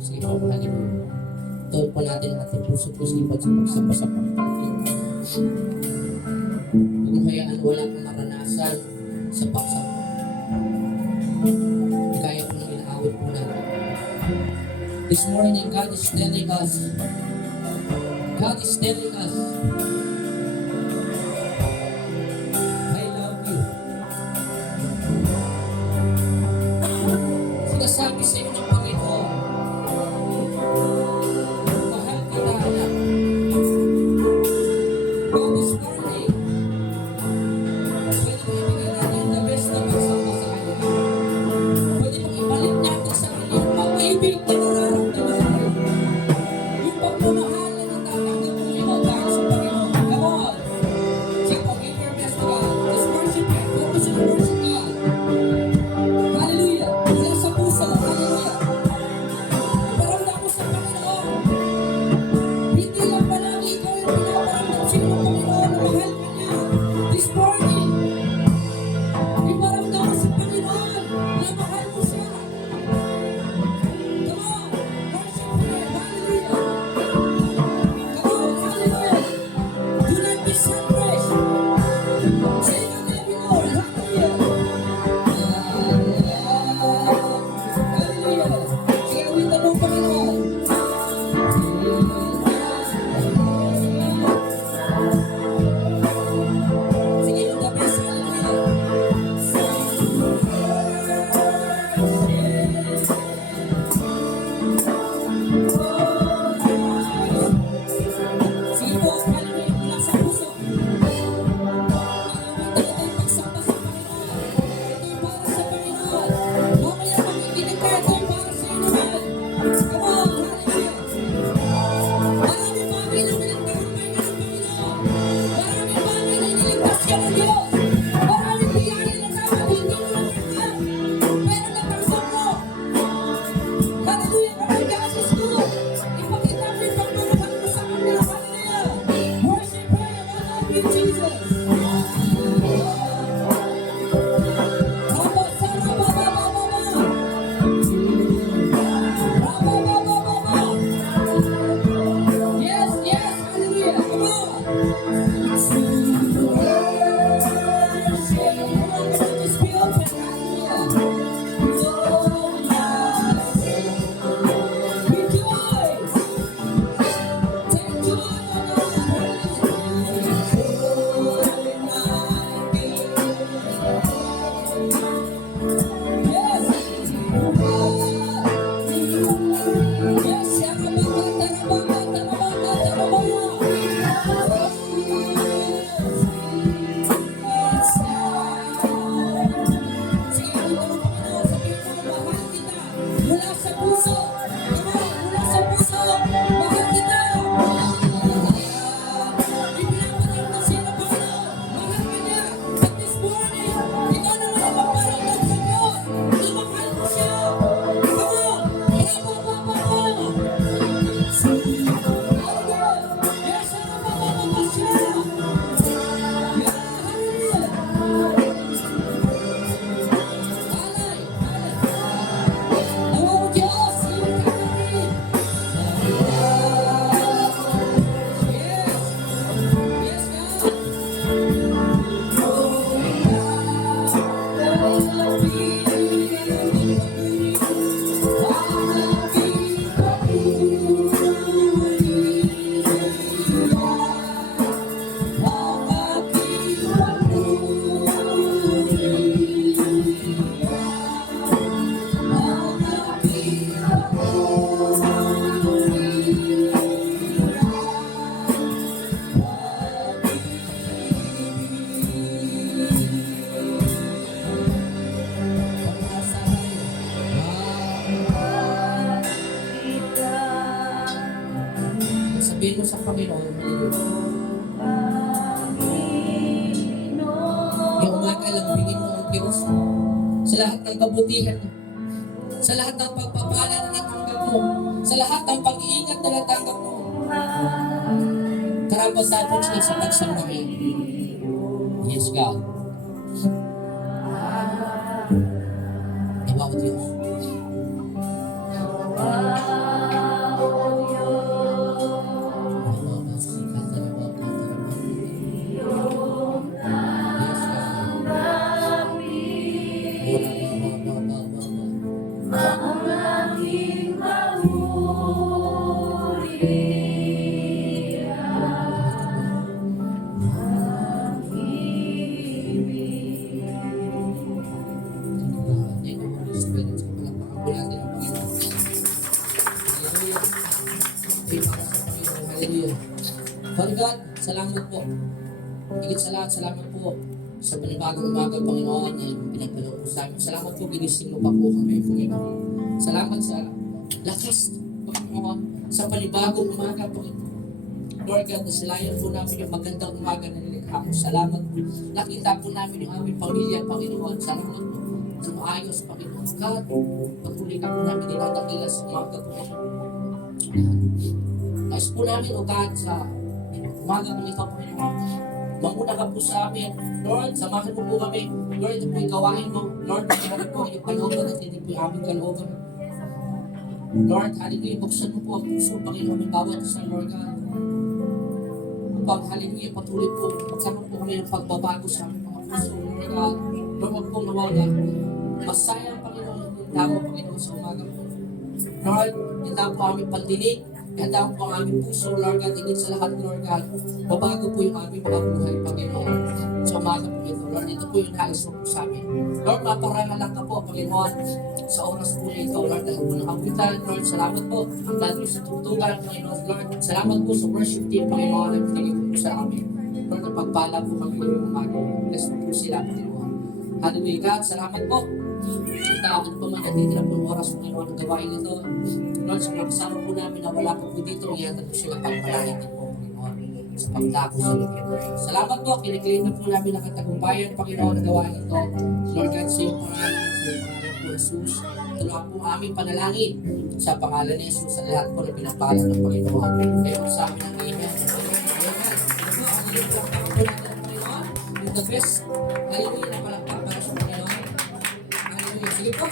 Sige po, hallelujah. Tuon po natin ang ating puso-pusipan sa pagsamba sa Panginoon. Huwag mo hayaan wala kang maranasan sa pagsamba. Kaya po nang inaawit po natin. This morning, God is telling us, I love you. Sinasabi sa inyo ng Panginoon, mahal kita, anak. God is morning. Pwede mo ibigay natin the best na pagsama sa Kanya. Pwede mong ibalik natin sa Kanya yung pag-ibig na nararamdaman natin. Yung pagmamahal na natatanggap mo yun dahil sa Panginoon. Come on! Sige po, give your best to God. Just worship Him. Focus on worship God. Hallelujah! Mula sa puso. Hallelujah! Iparamdam mo sa Panginoon. Hindi lang palagi ikaw yung pinaparamdam siya ng Panginoon na mahal ka niya. This morning, iparamdam mo sa Panginoon na mahal mo siya. Come on! Worship Him. Hallelujah! Come on! Hallelujah! Do not be selfish. Say your name, Lord. Hallelujah! Hallelujah! Sige, awitan mo ang Panginoon. Sige, yung the best. Hallelujah! Sige po, hallelujah, mula sa puso. Ito yung pagsamba sa Panginoon. Ito yung para sa Panginoon. Mamaya makikinig ka, ito yung para sa iyo naman. Come on, hallelujah. Maraming bagay na pinagtagumpay ka ng Panginoon. Maraming bagay na iniligtas ka ng Diyos. Maraming biyaya na dapat hindi mo natanggap. Pero natanggap mo. Hallelujah, our God is good. Ipakita mo yung pagmamahal mo sa Kanya. Hallelujah. Worship Him. I love you, Jesus. Raba, saraba, baba, baba. Raba, baba, baba. Yes, yes, hallelujah. Come on. Come on, let this be open. Hallelujah. Rejoice. Take joy, O yes. Yes, sarabaka, tarabaka, tarabaka, tarabaka. Sige, punta mo Panginoon, sabihin mo, mahal kita. Mula sa puso. Come on, mula sa puso. Mahal kita. Ipinaparamdam siya ng Panginoon. Mahal ka niya. At this morning, ikaw naman ang magparamdam sa Diyos na mahal mo siya. Come on. Rabababa. Yes, rabababa siya. Yeah, hallelujah. Alay, alay. Oh, Diyos, iyong kakarin. Yes. Yes, God. Sabihin mo sa Panginoon, yung umaga lang, bigyan mo ang Diyos sa lahat ng kabutihan niya, sa lahat ng pagpapala na natanggap mo, sa lahat ng pag-iingat na natanggap mo. Karampasan siya sa pagsamba ngayon. Yes, God. Diba ko Diyos? Lord God, salamat po. Higit sa lahat, salamat po sa panibagong umaga, Panginoon, na pinagdalo po sa amin. Salamat po, ginising mo pa po kami, Panginoon. Salamat sa lakas, Panginoon, sa panibagong umaga, Panginoon. Lord God, nasilayan po namin yung magandang umaga na nilikha mo. Salamat po. Nakita po namin yung aming pamilya, Panginoon. Salamat po. Na maayos, Panginoon. God, patuloy ka po namin dinadakila sa umaga, Panginoon. Nais po namin, O God, sa umaga kong ito, Panginoon. Mamuna ka po sa amin. Lord, samahan mo po kami. Lord, ito po yung gawain mo. Lord, pagkakali po yung kalooban at hindi po yung aming kalooban. Lord, hallelujah, buksan mo po ang puso, Panginoon, ng bawat isa, Lord God. Upang, hallelujah, patuloy po, magkaroon po kami ng pagbabago sa aming mga puso, Lord God. Lord, wag pong nawala. Masayang, Panginoon, yung tao, Panginoon, sa umaga po. Lord, yung tao po aming pandinig. Ganda po ang aming puso, Lord God, higit sa lahat, Lord God. Babago po yung aming mga buhay, Panginoon. Sa umaga po ito, Lord, ito po yung nais mo po sa amin. Lord, maparangalan ka po, Panginoon, sa oras po ito, Lord, dahil po ng awitan, Lord, salamat po. Dahil po sa tutugan, Panginoon, Lord, salamat po sa worship team, Panginoon, na pinigay po sa amin. Lord, napagpala po kami yung umaga. Bless po sila, Panginoon. Hallelujah, God, salamat po. Ano po man natitira po ng oras, Panginoon, ang gawain ito. Lord, sa mga kasama po namin na wala po dito, ihatag po sila pagpalain din po, Panginoon, sa pagdako sa lugar. Salamat po, kiniklaim na po namin ang katagumpayan, Panginoon, na gawain ito. Lord God, sa iyong pangalan, po, Jesus. Tulungan po aming panalangin sa pangalan ni Jesus sa lahat po na pinapala ng Panginoon. Kayo sa amin ang amen. Amen. The best. Hallelujah na palakpak para sa Panginoon. Hallelujah. Sige po,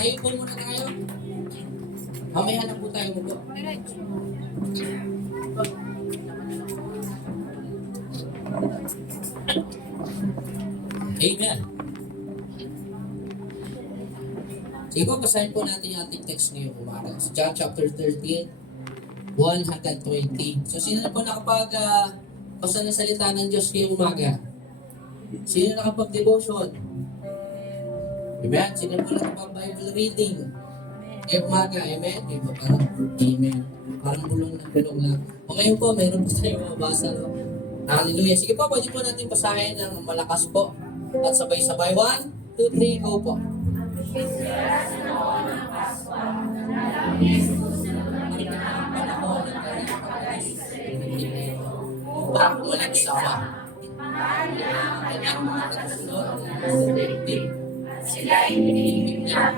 tayo po muna tayo. Mamaya na po tayo mo. Amen. Sige po, basahin po natin yung ating text ngayong umaga. Sa John chapter 13, 1 hanggang 20. So, sino na po basa ng salita ng Diyos ngayong umaga? Sino nakapag-devotion? Amen? Sino po nakapag-Bible reading? Ngayong umaga, amen? Diba? Parang, amen. Parang bulong lang. O ngayon po, meron po tayo mabasa. No? Hallelujah. Sige po, pwede po natin basahin ng malakas po. At sabay-sabay. 1, 2, 3, go po. Upang walang-sawa. Kanyang mga kasunod sila ay pinilipig niya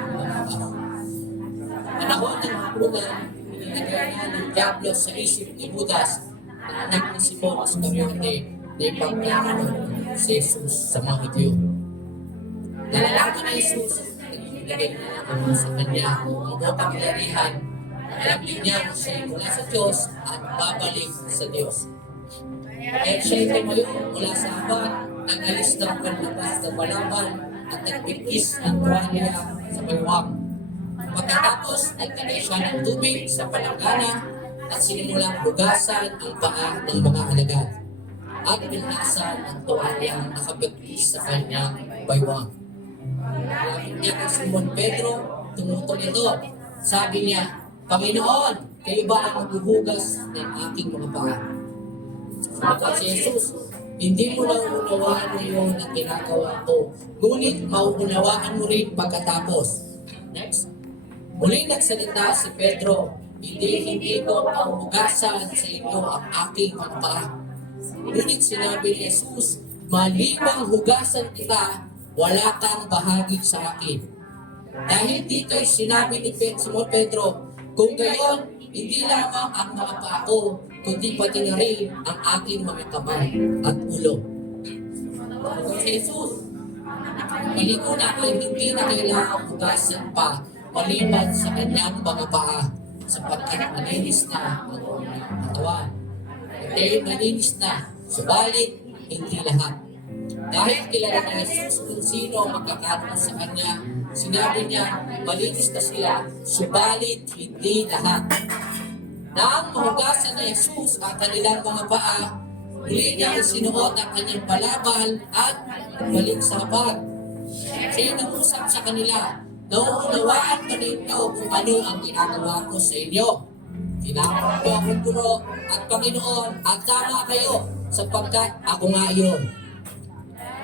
panahon ng hapunan, inilagay niya ng Diablo sa isip ni Judas na anak ni Simon Iscariote na ipagplano si Jesus sa mga Hudyo. Nalalaman ni Jesus na inilagay niya naman sa kanya ang kapangyarihan na alam niya siya ay mula sa Diyos at babalik sa Diyos. Kaya siya ay tumayo mula sa apat, nag-alis ng panlabas na malaban at nagpikis ng tuwalya sa baywang. Pagkatapos, nagtagay siya ng tubig sa palanggana at sinimulang hugasan ang paa ng mga alagad at pinlasan ang tuwalyang nakapikis sa kanyang baywang. Lapit niya kay Simon Pedro, tumutol ito. Sabi niya, Panginoon, kayo ba ang maghuhugas ng aking mga paa? Sabi si Jesus, hindi mo lang unawaan ngayon ang ginagawa ko, ngunit mauunawaan mo rin pagkatapos. Next. Muli nagsalita si Pedro, hindi ko pauhugasan sa inyo ang aking mga paa. Ngunit sinabi ni Jesus, malibang hugasan kita, wala kang bahagi sa akin. Dahil dito ay sinabi ni Simon Pedro, kung gayon, hindi lamang ang mga paa ko, kundi pati na rin ang aking mga kamay at ulo. Si Jesus, maligo na ay hindi na kailangang hugasan pa maliban sa kanyang mga paa sapagkat malinis na ang kanyang katawan. Dahil malinis na, subalit hindi lahat. Dahil kilala ni Jesus kung sino magkakaroon sa kanya, sinabi niya, malinis na sila, subalit hindi lahat. Nang mahugasan na Jesus ang kanilang mga paa, muli niya sinuot ang kanyang balabal at balik sa hapag. Siya nag-usap sa kanila, nauunawaan pa ninyo kung ano ang ginagawa ko sa inyo. Tinawag ko akong guro at Panginoon at tama kayo sapagkat ako nga iyon.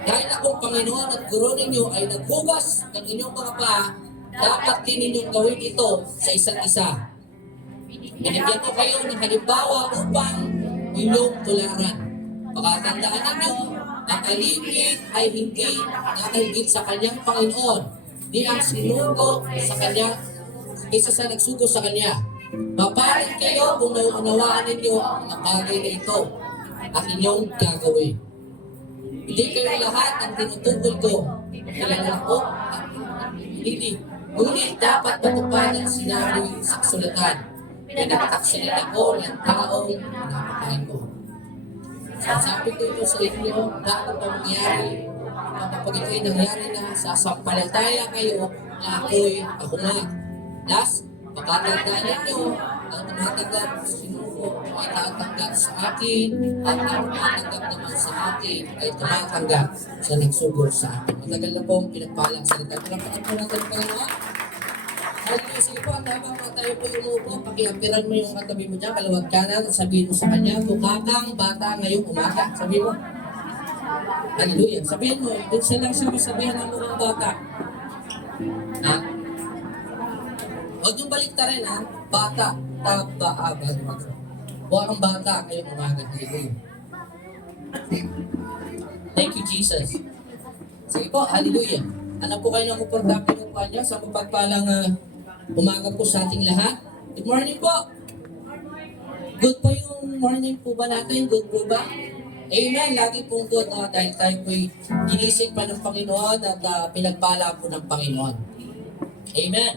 Dahil akong Panginoon at guro ninyo ay naghugas ng inyong mga paa, dapat din ninyong gawin ito sa isa't isa. Binigyan ko kayo ng halimbawa upang inyong tularan. Pakatandaan ninyo, ang alipin ay hindi nakahigit sa kanyang Panginoon, di ang sinugo sa kanya, isa sa nagsugo sa kanya. Mapalit kayo kung nauunawaan ninyo ang mga bagay na ito at inyong gagawin. Hindi kayo lahat ang tinutukoy ko, kilala ko at hindi. Ngunit dapat matupad ang sinabi sa kasulatan. Pinagtaksilan ako ng taong pinapakain ko. Sabi ko ito sa inyo, bago pa mangyari, kapag ito'y nangyari na, sasampalataya kayo na ako nga. Thus, makatandaan ninyo, ang tumatanggap sinuko ay tatanggap sa akin, at ang tumatanggap naman sa akin ay tumatanggap sa nagsugod sa akin. Matagal na pong pinagpalang salita. Palapakan po natin ang Panginoon. Hallelujah. Sige po, habang tayo po umupo, pakiampiran mo yung katabi mo dyan, kalawag kanan, at sabihin mo sa kanya, tukakang bata ngayong umaga. Sabihin mo. Hallelujah. Sabihin mo, dun siya lang siya masabihan ng mukhang bata. Ha? Huwag yung balik ta rin, ha? Bata, taba-abad. Huwag kang bata ngayong umaga. Hallelujah. Thank you, Jesus. Sige po, hallelujah. Ano po kayo ng komportable ng kanya sa mapagpalang umaga po sa ating lahat. Good morning po. Good po yung morning po ba natin? Good po ba? Amen. Lagi pong good dahil tayo po'y ginising pa ng Panginoon at pinagpala po ng Panginoon. Amen.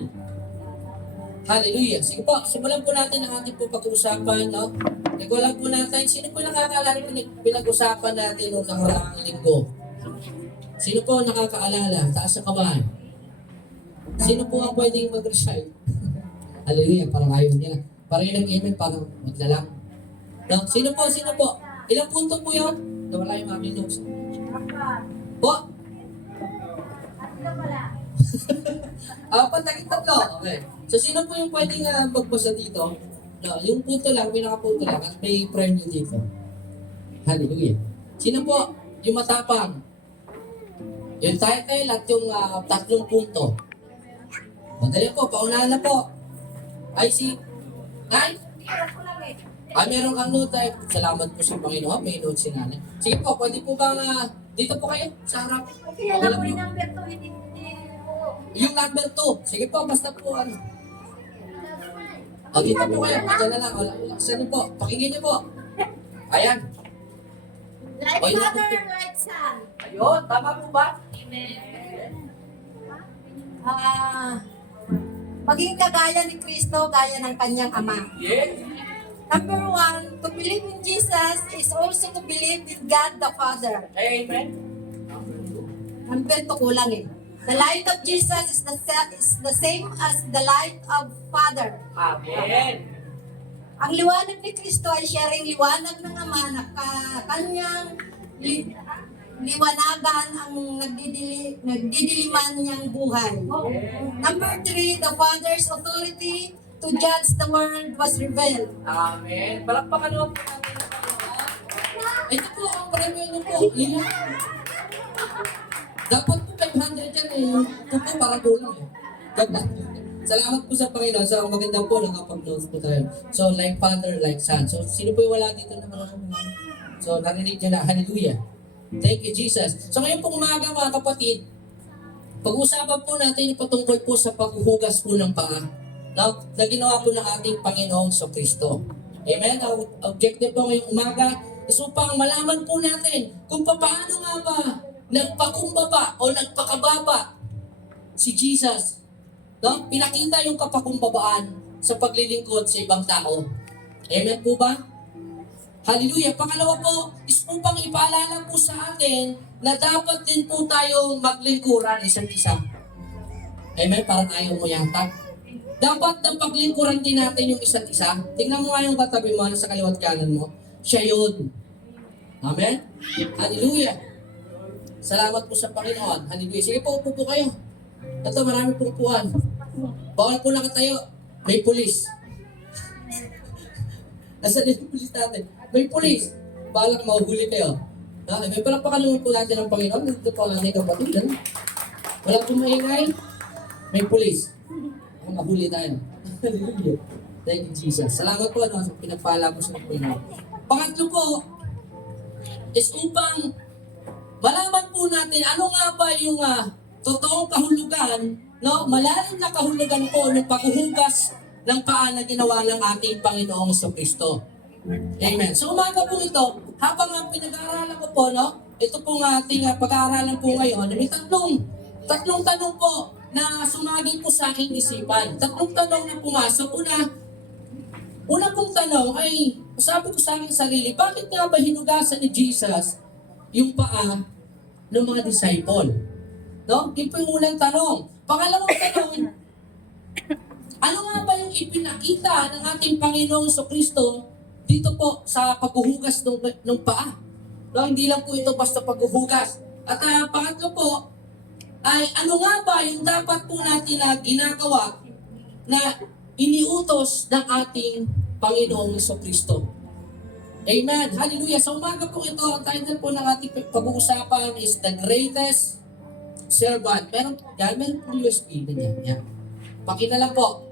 Hallelujah. Sige po, simulan po natin ang ating po pag-uusapan. No? Nagwalang po natin, sino po nakakaalala pinag-usapan natin noong nakaraang linggo? Sino po nakakaalala? Taas sa kamay. Sino po ang pwedeng mag-recite? Hallelujah, parang ayaw niya. Parang yun ang amen, parang maglalang. No? Sino po? Sino po? Ilang punto po yun? Nawala yung aming notes. Po? Patagin tatlo. Okay. So, sino po yung pwedeng magbasa dito? No, yung punto lang, pinaka-punto lang, at may premyo dito. Hallelujah. Sino po? Yung matapang. Yung title at yung tatlong punto. Madali po, paunahan na po. Ay, si... Nay? Meron kang note. Salamat po sa Panginoon. May note si nanay. Sige po, pwede po bang dito po kayo sa harap? Okay, alam mo yung number 2, hindi Yung number 2. Sige po, basta po ano. Dito po kayo. Diyan na lang. Laksan niyo po. Pakinggan niyo po. Ayan. Like Oy, father, like son. Ayun, tama po ba? Maging kagaya ni Kristo, gaya ng kanyang ama. Yes. Number 1, to believe in Jesus is also to believe in God the Father. Amen. Number 2 kulang eh. The light of Jesus is the same as the light of Father. Amen. Ang liwanag ni Kristo ay siya ring liwanag ng Ama na kanyang liwanagan ang nagdidiliman niyang buhay. Number 3, the Father's authority to judge the world was revealed. Amen. Palakpakan naman po natin ang Panginoon. Ito po ang premyo niyo po. Ilan? Dapat po 500 yan eh. Ito po parang kulang eh. Dapat. Salamat po sa Panginoon. So, maganda po nakapag-notes po tayo. So, like father, like son. So, sino po yung wala dito na marami? So, narinig niyo na. Hallelujah. Thank you, Jesus. So, ngayon po umaga mga kapatid, pag-uusapan po natin yung patungkol po sa paghuhugas po ng paa na ginawa po ng ating Panginoong sa Kristo. Amen? Ang objective po ngayong umaga is upang malaman po natin kung paano nga ba nagpakumbaba o nagpakababa si Jesus. No? Pinakita yung kapakumbabaan sa paglilingkod sa ibang tao. Amen po ba? Hallelujah. Pangalawa po is upang ipaalala po sa atin na dapat din po tayong maglingkuran isa't isa. Amen? Para tayo muyatag. Dapat na paglingkuran din natin yung isa't isa. Tingnan mo nga yung katabi mo sa kaliwat kanan mo. Siya yun. Amen? Hallelujah. Salamat po sa Panginoon. Hallelujah. Sige po, upo po kayo. Ito, marami pong upuan. Bawal po nakatayo. May pulis. Asan yung pulis natin? May pulis. Balak mahuhuli kayo. May palakpakan naman po natin ang Panginoon. Dito po ang ating kapatid. Wala pong maingay. May pulis. Mahuli tayo. Hallelujah. Thank you, Jesus. Salamat po sa pinagpala mo sa Panginoon. Pangatlo po, is upang malaman po natin ano nga ba yung totoong kahulugan, no? Malalim na kahulugan po ng paghuhugas ng paa na ginawa ng ating Panginoong Kristo. Amen. So umaga po ito, habang pinag-aaralan ko po, no? Ito pong ating pag-aaralan po ngayon, may tatlong tanong po na sumagi po sa aking isipan. Tatlong tanong na pumasok. Una pong tanong ay, sabi ko sa aking sarili, bakit nga ba hinugasan ni Jesus yung paa ng mga disciple? No? Yun po yung unang tanong. Pangalawang tanong, ano nga ba yung ipinakita ng ating Panginoong Kristo dito po sa paghuhugas ng paa? No? Hindi lang po ito basta paghuhugas. At pangatlo po, ay ano nga ba yung dapat po natin na ginagawa na iniutos ng ating Panginoong Kristo? Amen. Hallelujah. Sa umaga po ito, ang title po ng ating pag-uusapan is The Greatest Servant. Meron po USB. Yan. Pakita lang po.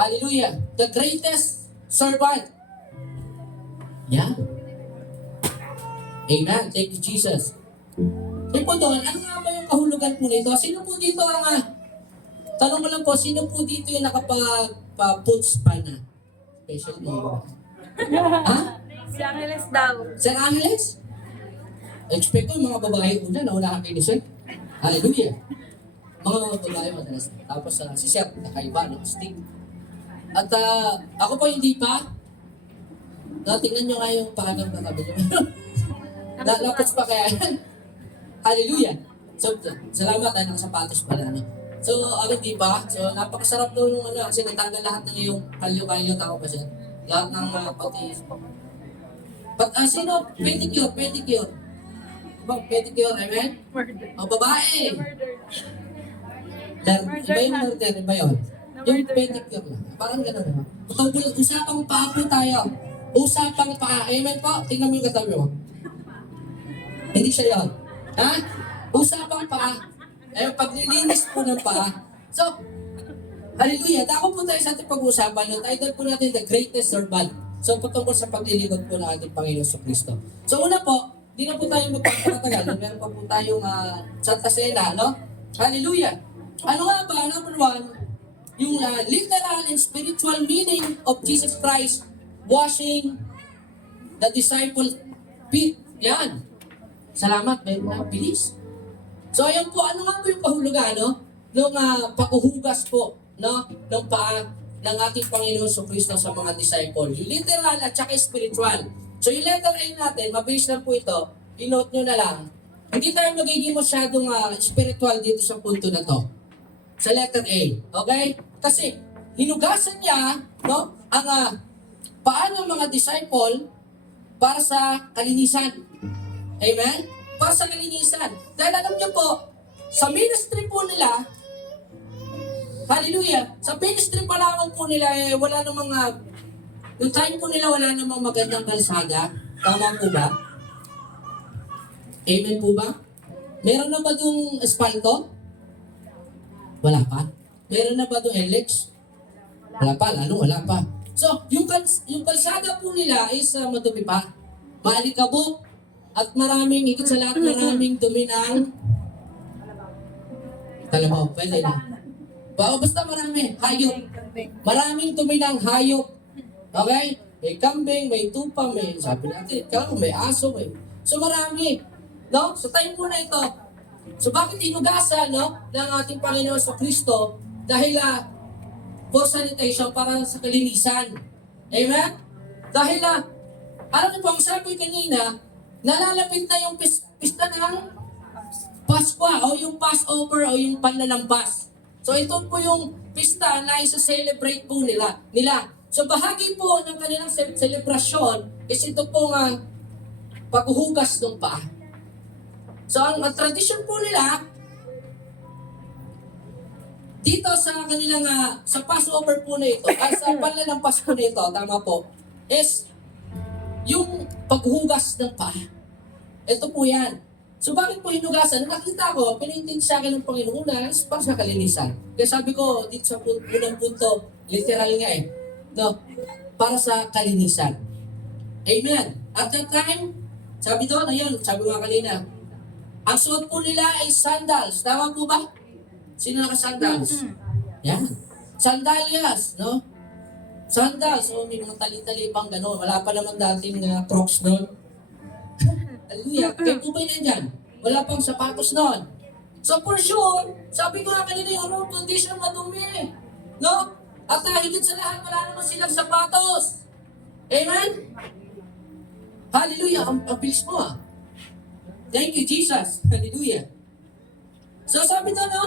Hallelujah. The Greatest Servant. Yan. Amen. Thank you, Jesus. Yung po doon, ano nga ba yung kahulugan po nito? Sino po dito tanong mo lang po, sino po dito yung nakapag-puts pa na? Special mo. Ha? Si Angeles daw. Sir Angeles? Expect ko yung mga babae po dyan, naunahan kayo ni Sir. Hallelujah. Mga babae madalas. Tapos si Sir, nakaiba, stick. At ako po hindi pa. Tingnan nyo nga yung pahagang katabi nyo. Nalapots pa kaya yan. Hallelujah. So, salamat ay nakasapatos pala. No? So, hindi pa. So, napakasarap daw nung kasi natanggal lahat ng iyong kalyo-kalyo. Tao pa siya. Lahat ng pati. Sino? Pedicure. Pedicure, amen? O, babae. Iba yung murder, iba yun. Yung pedicure lang. Parang gano'n naman. Usapang paa po tayo. Usapang paa. Amen po? Tingnan mo yung katabi mo. Hindi siya yun. Ha? Usapang paa. Ay, paglilinis po ng paa. So, hallelujah. Dako po tayo sa ating pag-uusapan. Yung title po natin, The Greatest Servant. So, patungkol sa paglilingkod po ng ating Panginoon Kristo. So, una po, di na po tayo magpapatagal. Meron pa po tayong Santa Cena, no? Hallelujah. Ano nga ba? Number one, yung literal and spiritual meaning of Jesus Christ washing the disciples' feet. Yan. Salamat, may bilis. So, ayan po, ano nga po yung kahulugan, no? Nung paghuhugas po, no? Ng paa ng ating Panginoon Kristo sa mga disciple. Yung literal at saka spiritual. So, yung letter A natin, mabilis lang po ito. I-note nyo na lang. Hindi tayo magiging masyadong spiritual dito sa punto na to. Sa letter A. Okay? Kasi, hinugasan niya, no? Ang paa ng mga disciple para sa kalinisan. Amen? Para sa kalinisan. Dahil alam niyo po, sa ministry po nila, hallelujah, sa ministry pa lamang po nila, wala namang, yung time po nila, wala namang magandang kalsada. Tama po ba? Amen po ba? Meron na ba itong espalto? Wala pa. Meron na ba itong Elex? Wala pa, wala pa. So, yung kalsada po nila is madumi pa. Maalikabok. At maraming, higit sa lahat, maraming dumi ng kalabaw. Pwede na. Basta marami. Hayop. Maraming dumi ng hayop. Okay? May kambing, may tupa, may, sabi natin, may aso, may. So marami. No? Sa time po na ito. So bakit inugasan, no? Ng ating Panginoon Kristo? Dahil for sanitation, para sa kalinisan. Amen? Dahil alam niyo po, ang sabi kanina, nalalapit na yung pista ng Pasko o yung Passover o yung panlalampas. So ito po yung pista na isa-celebrate po nila. So bahagi po ng kanilang selebrasyon is ito pong paghuhugas ng paa. So ang tradisyon po nila dito sa kanilang sa Passover po na ito, sa panlalampas po na ito, tama po, is yung paghugas ng paa. Ito po yan. So bakit po hinugasan? Nakita ko, pinaintindi sa akin ng Panginoon na para sa kalinisan. Kaya sabi ko, dito sa unang punto, literal nga eh, no? Para sa kalinisan. Amen. At that time, sabi doon, ayun, sabi nga kanina, ang suot po nila ay sandals. Tama po ba? Sino naka-sandals? Yan. Sandalias, no? Sandals, so may mga tali-tali pang gano'n. Wala pa naman dating Crocs noon. Hallelujah. Kaya po ba nandyan? Wala pang sapatos noon. So for sure, sabi ko nga kanina yung road condition madumi. No? At higit sa lahat, wala naman silang sapatos. Amen? Hallelujah. Ang bilis mo ah. Thank you, Jesus. Hallelujah. So sabi doon, no?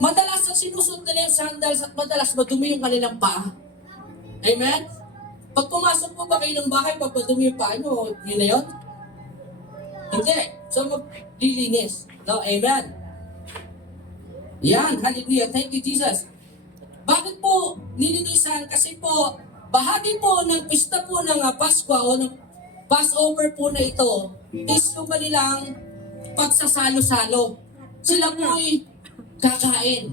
Madalas ang sinusunod nila yung sandals at madalas madumi yung kanilang paa. Amen? Pag pumasok po ba kayo ng bahay, pag madumi yung paa nyo, yun na yun? Hindi. So maglilinis. No? Amen? Yan. Hallelujah. Thank you, Jesus. Bakit po nilinisan? Kasi po, bahagi po ng pista po ng Pasko o ng Passover po na ito is yung kanilang pagsasalo-salo. Sila po ay kakain.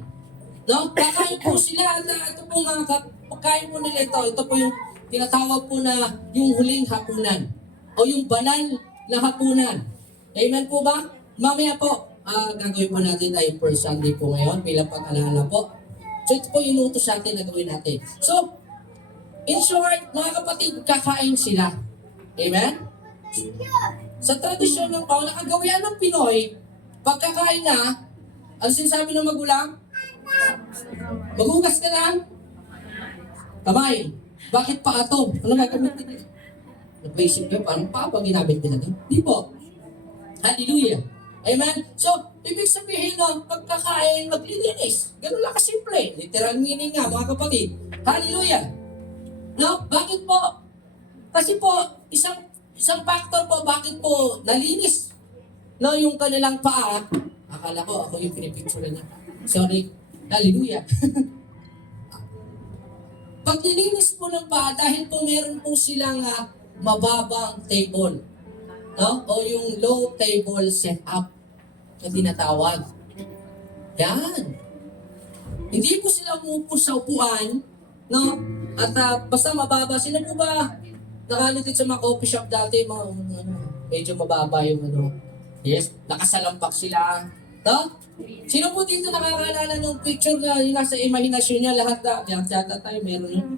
No? Kakain po sila. At ito po mga pagkain po nila ito. Ito po yung tinatawag po na yung huling hapunan. O yung banal na hapunan. Amen po ba? Mamaya po, gagawin po natin tayo per Sunday po ngayon bilang pag-alala po. So ito po yung inutos sa atin na gawin natin. So, in short, mga kapatid, kakain sila. Amen? Sa tradisyon ng nakagawian ng Pinoy, pagkakain na, ano sinasabi ng magulang? Maghugas ka na? Kamay. Bakit pa ito? Ano gagawin din? Nag-basic ka, parang pa pag ginamit nila ito? Di po. Hallelujah. Amen? So, ibig sabihin no, pagkakain, maglilinis. Ganun lang kasimple. Literal meaning nga, mga kapatid. Hallelujah. No? Bakit po? Kasi po, isang factor po, bakit po nalinis no, yung kanilang paa. Akala ko, ako yung pinipicture niya. Sorry. Hallelujah. Pag nilinis po ng paa, dahil po meron po silang mababang table. No? O yung low table setup na tinatawag. Yan. Hindi po sila umupo sa upuan, no? At basta mababa. Sila po ba nakalitit sa mga coffee shop dati, mga medyo mababa yung yes, nakasalampak sila. No? Sino po dito nakakaalala ng picture na yung nasa imahinasyon niya, lahat na, yata tayo, meron yun.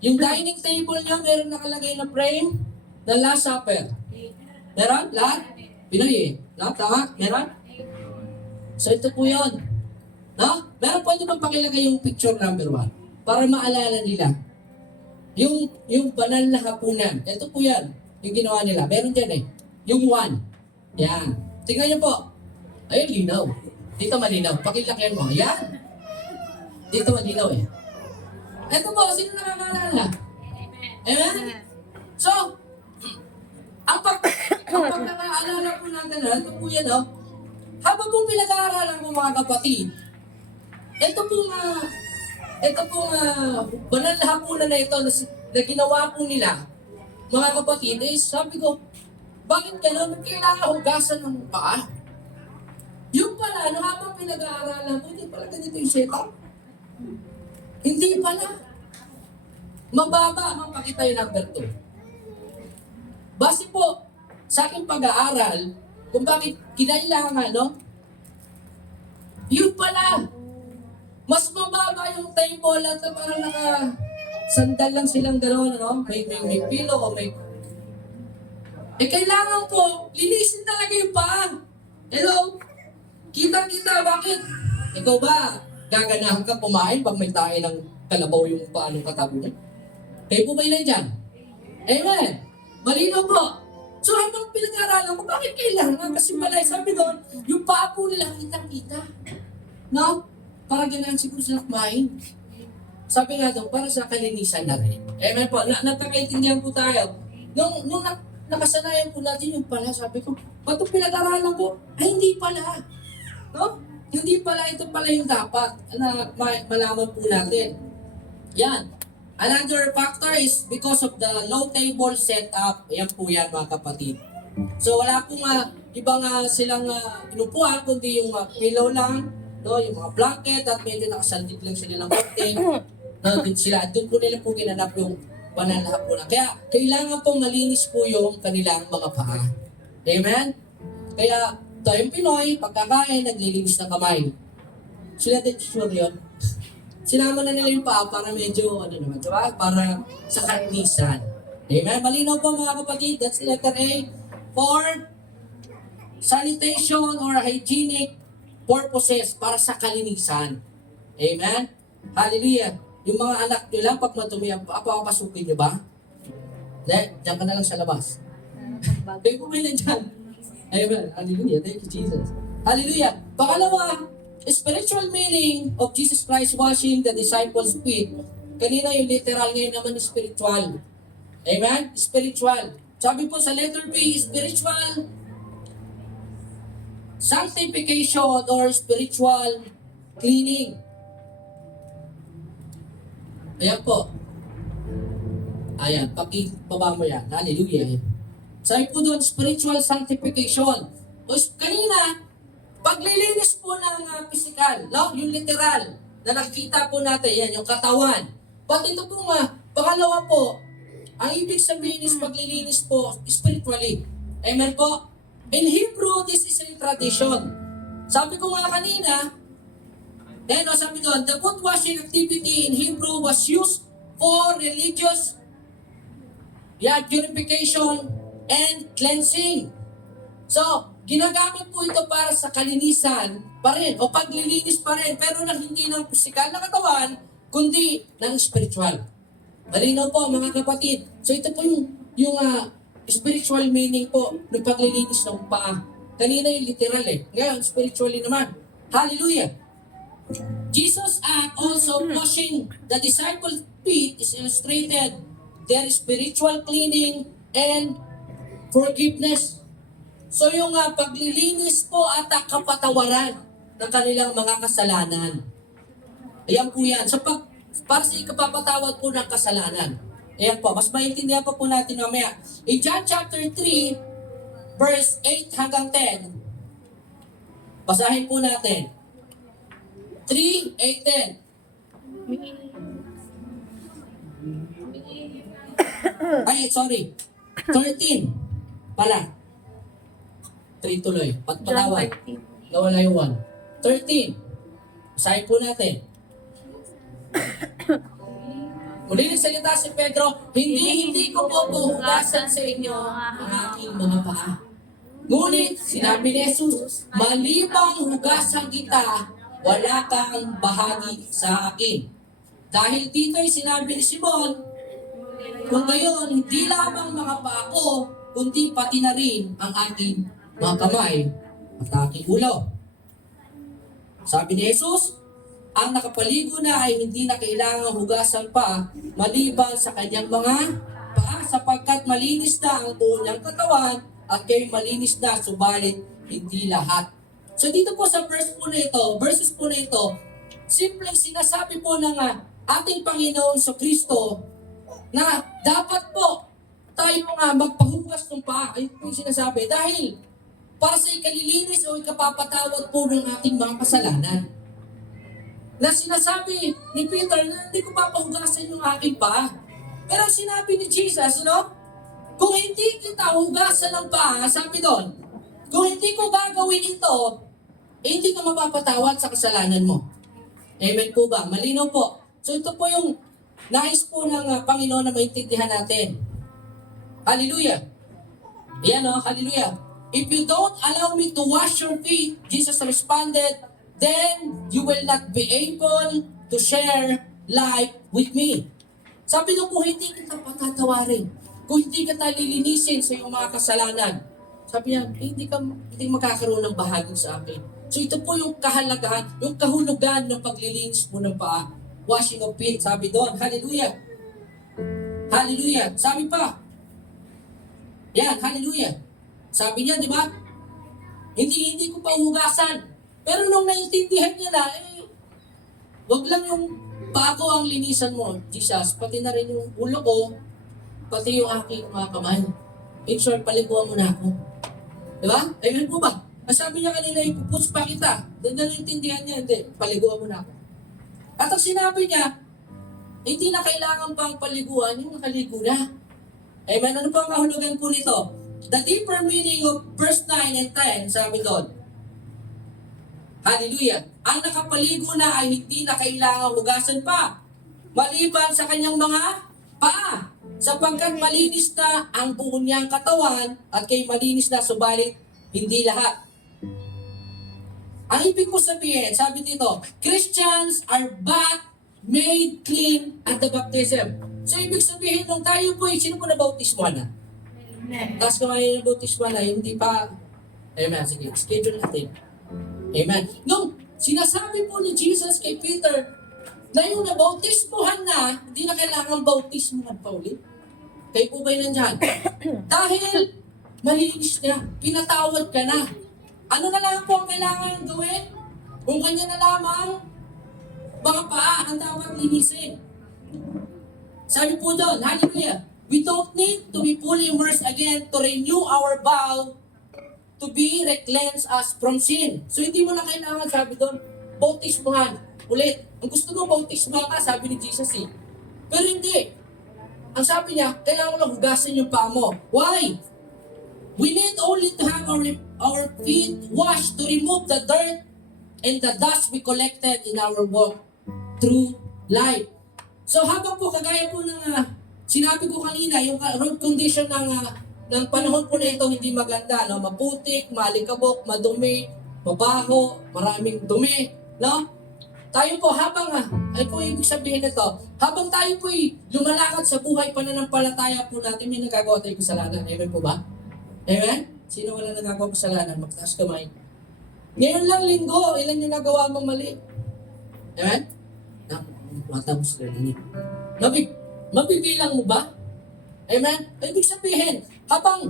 Yung dining table niya, meron nakalagay na frame na Last Supper. Meron? Lahat? Pinoy eh. Lahat, tama? Meron? So ito po yun. No? Meron pwede bang pakilagay yung picture number 1 para maalala nila. Yung banal na hapunan. Ito po yan. Yung ginawa nila. Meron dyan eh. Yung 1. Yan. Tingnan niyo po. Ayun, linaw. Dito malinaw. Pakilakyan mo. Yan. Dito malinaw eh. Ito po. Sino nakakaalala? Amen? So, ang pagkakaalala po natin, ito po yan, no? Habang pong pinag-aaralan ko mga kapatid, ito pong banal na hapunan na ito na ginawa po nila, mga kapatid, sabi ko, bakit gano'n? Kailangan hugasan ng paa. Yung pala, habang pinag-aaralan ko, hindi pala ganito yung setup. Hindi pala. Mababa ang pakita yung number 2. Base po sa aking pag-aaral, kung bakit kinailangan, no? Yun pala, mas mababa yung table at parang sandal lang silang gano'n, no? May pillow o may... kailangan po, linisin talaga yung paa. Hello? Kita-kita, bakit? Ikaw ba, gaganahan ka kumain pag may tayo ng kalabaw yung paa ng katabi mo? Kayo po ba yun nandyan? Amen. Malinaw po. So habang pinag-aralan ko, bakit kailangan? Kasi malay, sabi doon, yung paa po nila kitang-kita. No? Para ganahan siguro sila kumain. Sabi nga doon, para sa kalinisan na rin. Amen po. Nagkakaintindihan po tayo. Nung nakasanayan po natin yung pala, sabi ko, ba't pinag-aralan ko? Ay, hindi pala. No? Hindi pala, ito pala yung dapat na malaman po natin. Yan. Another factor is because of the low table setup. Ayan po yan mga kapatid. So wala pong ibang silang inupuan, kundi yung pillow lang, no, yung mga blanket at medyo nakasaldik lang sila ng konti. No, din sila. Doon po nila po ginanap yung pananahaponan. Kaya kailangan pong malinis po yung kanilang mga paa. Amen? Kaya tayong Pinoy, pagkakain, naglilinis ng kamay. Sila din sure yun. Sinama na nila yung paa para medyo, ano naman, diba? Para sa karnisan. Amen? Malinaw po mga kapatid, that's letter A. For sanitation or hygienic purposes, para sa kalinisan. Amen? Hallelujah. Yung mga anak nyo lang, pag matumi, papapasukin nyo ba? Diyan ka na lang sa labas. Kayo po may nandyan. Amen. Hallelujah. Thank you, Jesus. Hallelujah. Pangalawa, spiritual meaning of Jesus Christ washing the disciples' feet. Kanina yung literal, ngayon naman spiritual. Amen? Spiritual. Sabi po sa letter B, spiritual sanctification or spiritual cleaning. Ayan po. Ayan, pakibaba mo yan. Hallelujah. Sabi po doon, spiritual sanctification. O kanina, paglilinis po ng physical, no? Yung literal, na nakikita po natin, yan, yung katawan. But ito po pangalawa po, ang ibig sabihin is paglilinis po spiritually. Amen po? In Hebrew, this is a tradition. Sabi ko nga kanina, sabi doon, the foot washing activity in Hebrew was used for religious purification and cleansing. So, ginagamit po ito para sa kalinisan pa rin, o paglilinis pa rin, pero hindi ng physical na katawan, kundi ng spiritual. Malinaw po mga kapatid. So ito po yung spiritual meaning po ng paglilinis ng paa. Kanina yung literal ngayon spiritually naman. Hallelujah! Jesus' act also washing the disciples' feet is illustrated their spiritual cleaning and forgiveness. So yung paglilinis po at kapatawaran ng kanilang mga kasalanan. Ayan po yan. So para sa ikapapatawad po ng kasalanan. Ayan po. Mas maintindihan pa po natin mamaya. In John chapter 3, verse 8 hanggang 10, basahin po natin. 3, 8, 10. Ay, sorry. 13 pala. 3 tuloy. Patawad. Nawala yung 1. 13. Basahin po natin. Muli nagsalita si Pedro, hindi ko po puhugasan sa inyo ang aking mga paa. Ngunit sinabi ni Jesus, malibang hugasan kita, wala kang bahagi sa akin. Dahil dito'y sinabi ni Simon, kung gayon, hindi lamang mga paa ko, kundi pati na rin ang aking mga kamay at aking ulo. Sabi ni Jesus, ang nakapaligo na ay hindi na kailangang hugasan pa maliban sa kanyang mga paa sapagkat malinis na ang buong niyang katawan at kayo malinis na subalit hindi lahat. So dito po sa verses po na ito, simpleng sinasabi po ng ating Panginoon sa Kristo na dapat po tayo magpahugas ng paa. Ayun po yung sinasabi dahil para sa ikalilinis o ikapapatawad po ng ating mga kasalanan. Na sinasabi ni Peter na hindi ko papahugasan yung aking paa. Pero sinabi ni Jesus, kung hindi kita hugasan ng paa, sabi doon, kung hindi ko gagawin ito, hindi ka mapapatawad sa kasalanan mo. Amen po ba? Malinaw po. So ito po yung nais po ng Panginoon na maintindihan natin. Hallelujah. Ayan hallelujah. If you don't allow me to wash your feet, Jesus responded, then you will not be able to share life with me. Sabi nung kung hindi kita patatawarin, kung hindi kita lilinisin sa iyong mga kasalanan, sabi niya, hindi makakaroon ng bahagi sa akin. So ito po yung kahalagahan, yung kahulugan ng paglilinis mo ng paa. Washing of feet, sabi doon. Hallelujah. Hallelujah. Sabi pa, yan, hallelujah. Sabi niya, di ba? Hindi ko pa hugasan. Pero nung naintindihan niya na, wag lang yung Pa ako ang linisan mo, Jesus, pati na rin yung ulo ko, pati yung aking mga kamay. In short, paliguan mo na ako. Diba? Amen po ba? Ang sabi niya kanina, ipuputs pa kita. Doon na naintindihan niya, hindi, paliguan mo na ako. At ang sinabi niya, hindi na kailangan pang paliguan, yung nakaligo na. Amen? Ano pa ang kahulugan po nito? The deeper meaning of verse 9 and 10, sabi doon, Hallelujah. Ang nakapaligo na ay hindi na kailangang hugasan pa, maliban sa kanyang mga paa, sapagkat malinis na ang buo niyang katawan at kay malinis na subalit hindi lahat. Ang ibig ko sabihin, sabi dito, Christians are made clean at the baptism. So ibig sabihin, nung tayo po, sino po na bautismo na? Tapos kung ay bautismo na, hindi pa, amen, sige, schedule natin. Amen. Nung sinasabi po ni Jesus kay Peter na yung nabautismuhan na, hindi na kailangan bautismuhan pa ulit. Kayo po ba'y nandyan? Dahil malinis niya, pinatawad ka na. Ano na lang po ang kailangan gawin? Kung kanya na lamang, mga paa ang dapat linisin. Sabi po doon, hallelujah, we don't need to be fully immersed again to renew our vow to be recleanse us from sin. So hindi mo na kailangan, sabi doon, bautismuhan. Ulit, ang gusto mo bautismuhan ka, sabi ni Jesus eh. Pero hindi. Ang sabi niya, kailangan mo lang hugasan yung paa mo. Why? We need only to have our feet washed to remove the dirt and the dust we collected in our walk through life. So habang po, kagaya po ng sinabi ko kanina, yung road condition ng panahon po na ito hindi maganda, no? Maputik, malikabok, madumi, mabaho, maraming dumi, no? Tayo po habang, ay po ibig sabihin nito, habang tayo po lumalakad sa buhay pananampalataya po natin, may nagagawa tayong kasalanan. Amen po ba? Amen? Sino wala nagagawa kasalanan? Magtaas kamay. Ngayon lang linggo, ilan yung nagawa mong mali? Amen? Matapos na rin. Mabibilang mo ba? Amen? Ibig sabihin, habang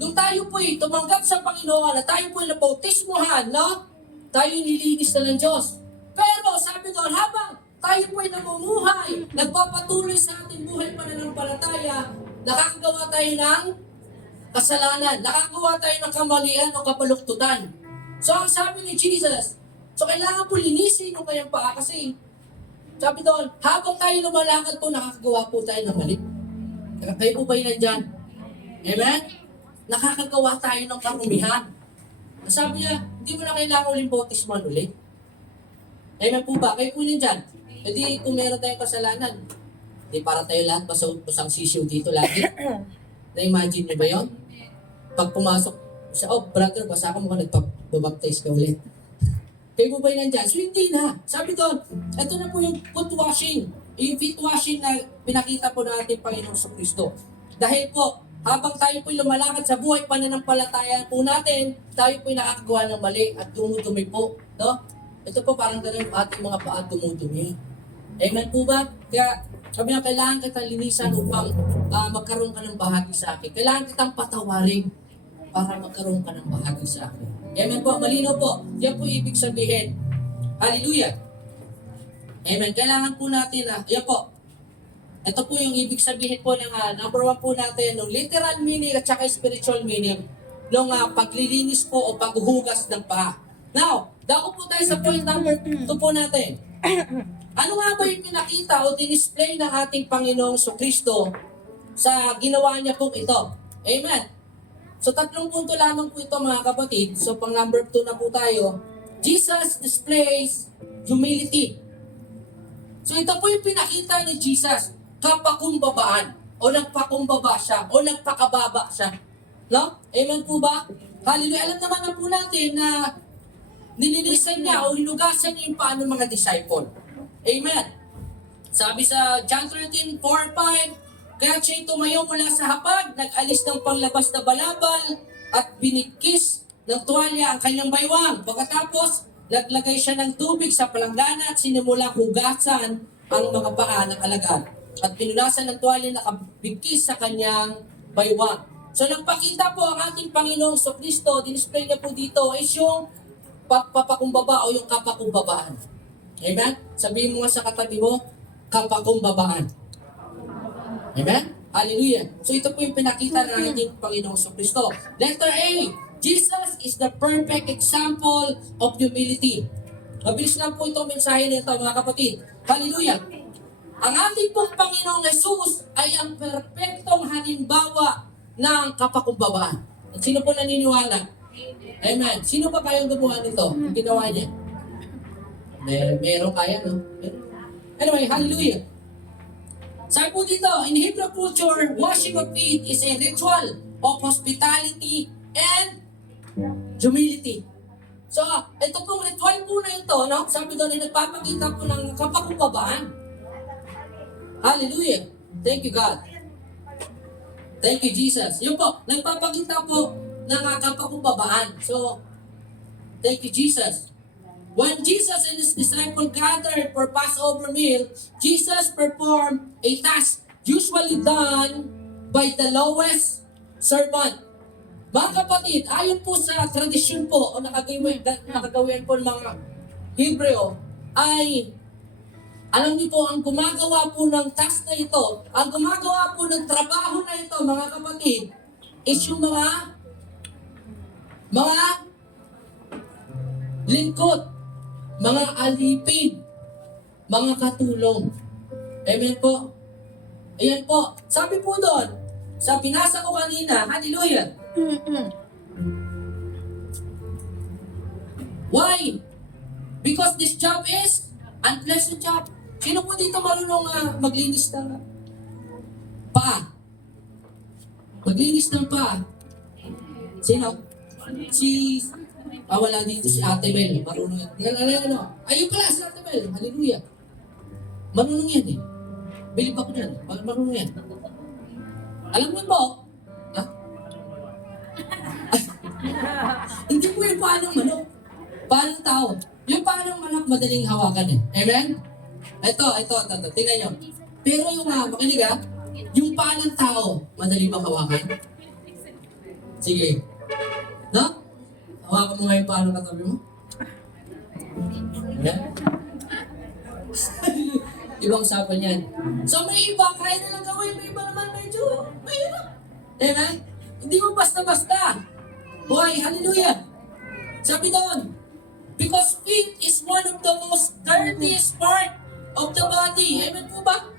nung tayo po'y tumanggap sa Panginoon at tayo po'y nabautismuhan, no? Tayo nilinis na ng Diyos. Pero sabi doon, habang tayo po'y namumuhay, nagpapatuloy sa ating buhay pananampalataya, nakakagawa tayo ng kasalanan, nakakagawa tayo ng kamalian o kapaluktutan. So ang sabi ni Jesus, so kailangan po linisin yung kanyang paa kasi sabi doon, habang tayo lumalakad po, nakakagawa po tayo ng mali. Kayo po ba yun nandyan? Amen? Nakakagawa tayo ng karumihan. Sabi niya, hindi mo na kailangan uling bautismuhan ulit. Amen po ba? Kayo po nandyan. Hindi kung meron tayong kasalanan, hindi para tayo lahat pasang sisiw dito lagi. Na-imagine niyo ba yun? Pag pumasok siya, oh brother, basa ka mo nagpabaptize ka ulit. Kayo po ba yun nandyan? So hindi na. Sabi doon, ito na po yung foot washing. Yung feet washing na pinakita po ng ating Panginoon sa Kristo. Dahil po, habang tayo po'y lumalakad sa buhay pananampalataya po natin, tayo po'y nakakagawa ng mali at dumudumi po. No? Ito po parang ganun yung ating mga paa dumudumi. Amen po ba? Kaya sabi na, kailangan kita linisan upang magkaroon ka ng bahagi sa akin. Kailangan kitang patawarin para magkaroon ka ng bahagi sa akin. Amen po, malinaw po. Yan po ibig sabihin. Hallelujah. Amen. Kailangan po natin yan po. Ito po yung ibig sabihin po ng number 1 po natin, ng literal meaning at saka spiritual meaning ng paglilinis po o paghuhugas ng paa. Now, dako po tayo sa point number 2 po natin. Ano nga ba yung pinakita o dinisplay ng ating Panginoong Kristo sa ginawa niya po ito? Amen. So 3 punto lamang po ito mga kapatid. So pang number 2 na po tayo. Jesus displays humility. So ito po yung pinakita ni Jesus, kapakumbabaan, o nagpakumbaba siya, o nagpakababa siya. No? Amen po ba? Hallelujah. Alam naman na po natin na nilinisan niya o hinugasan niya yung paano mga disciple. Amen. Sabi sa John 13:4-5, kaya siya tumayo mula sa hapag, nag-alis ng panglabas na balabal, at binikis ng tuwalya ang kanyang baywang. Pagkatapos, naglagay siya ng tubig sa palanggana at sinimulang hugasan ang mga paa ng alagad. At pinunasan ng tuwalya na nakabigkis sa kanyang baywang. So nagpakita po ang ating Panginoong Kristo, dinisplay niya po dito is yung pagpapakumbaba o yung kapakumbabaan. Amen? Sabihin mo nga sa katabi mo, kapakumbabaan. Amen? Hallelujah. So ito po yung pinakita ng ating Panginoong Kristo. Letter A, Jesus is the perfect example of humility. Mabilis lang po itong mensahe nito mga kapatid. Hallelujah. Ang ating pong Panginoong Jesus ay ang perfectong halimbawa ng kapakumbabaan. Sino po naniniwala? Amen. Sino ba kayong gumawa nito? Yung ginawa niya? Meron kaya, no? Anyway, hallelujah. Sabi po dito, in Hebrew culture, washing of feet is a ritual of hospitality and humility. So, ito pong ritual po na ito, no? Sabi doon, ay nagpapakita po ng kapakumbabaan. Hallelujah. Thank you, God. Thank you, Jesus. Yun po, nagpapakita po ng kapakumbabaan. So, thank you, Jesus. When Jesus and His disciples gathered for Passover meal, Jesus performed a task usually done by the lowest servant. Mga kapatid, ayon po sa tradisyon po o nakagawin po ng mga Hebreo, ay alam niyo po, ang gumagawa po ng task na ito, ang gumagawa po ng trabaho na ito, mga kapatid, is yung mga lingkod, mga alipin, mga katulong. Amen po. Ayan po. Sabi po doon, sa binasa ko kanina, hallelujah. Why? Because this job is unpleasant job. Sino po dito marunong maglinis ng paa? Maglinis ng paa. Sino? Wala dito si Ate Mel. Marunong yan. Ayun pala si Ate Mel. Hallelujah. Marunong yan eh. Bilib ako dyan. Marunong yan. Alam mo po? Ha? Hindi po yung paanong manok. Paanong tao. Yung paanong manok madaling hawakan eh. Amen? Ito. Tingnan nyo. Pero yung makinig yung paanong tao, madali bang hawakan? Sige. No? Hawakan mo ngayon paano katabi mo? Amen? Ibang usapan yan. So may iba, kaya na lang gawin. May iba naman medyo mahirap. Amen? Hindi mo basta-basta. Why? Hallelujah. Sabi doon, because feet is one of the most dirtiest part of the body. Amen po ba?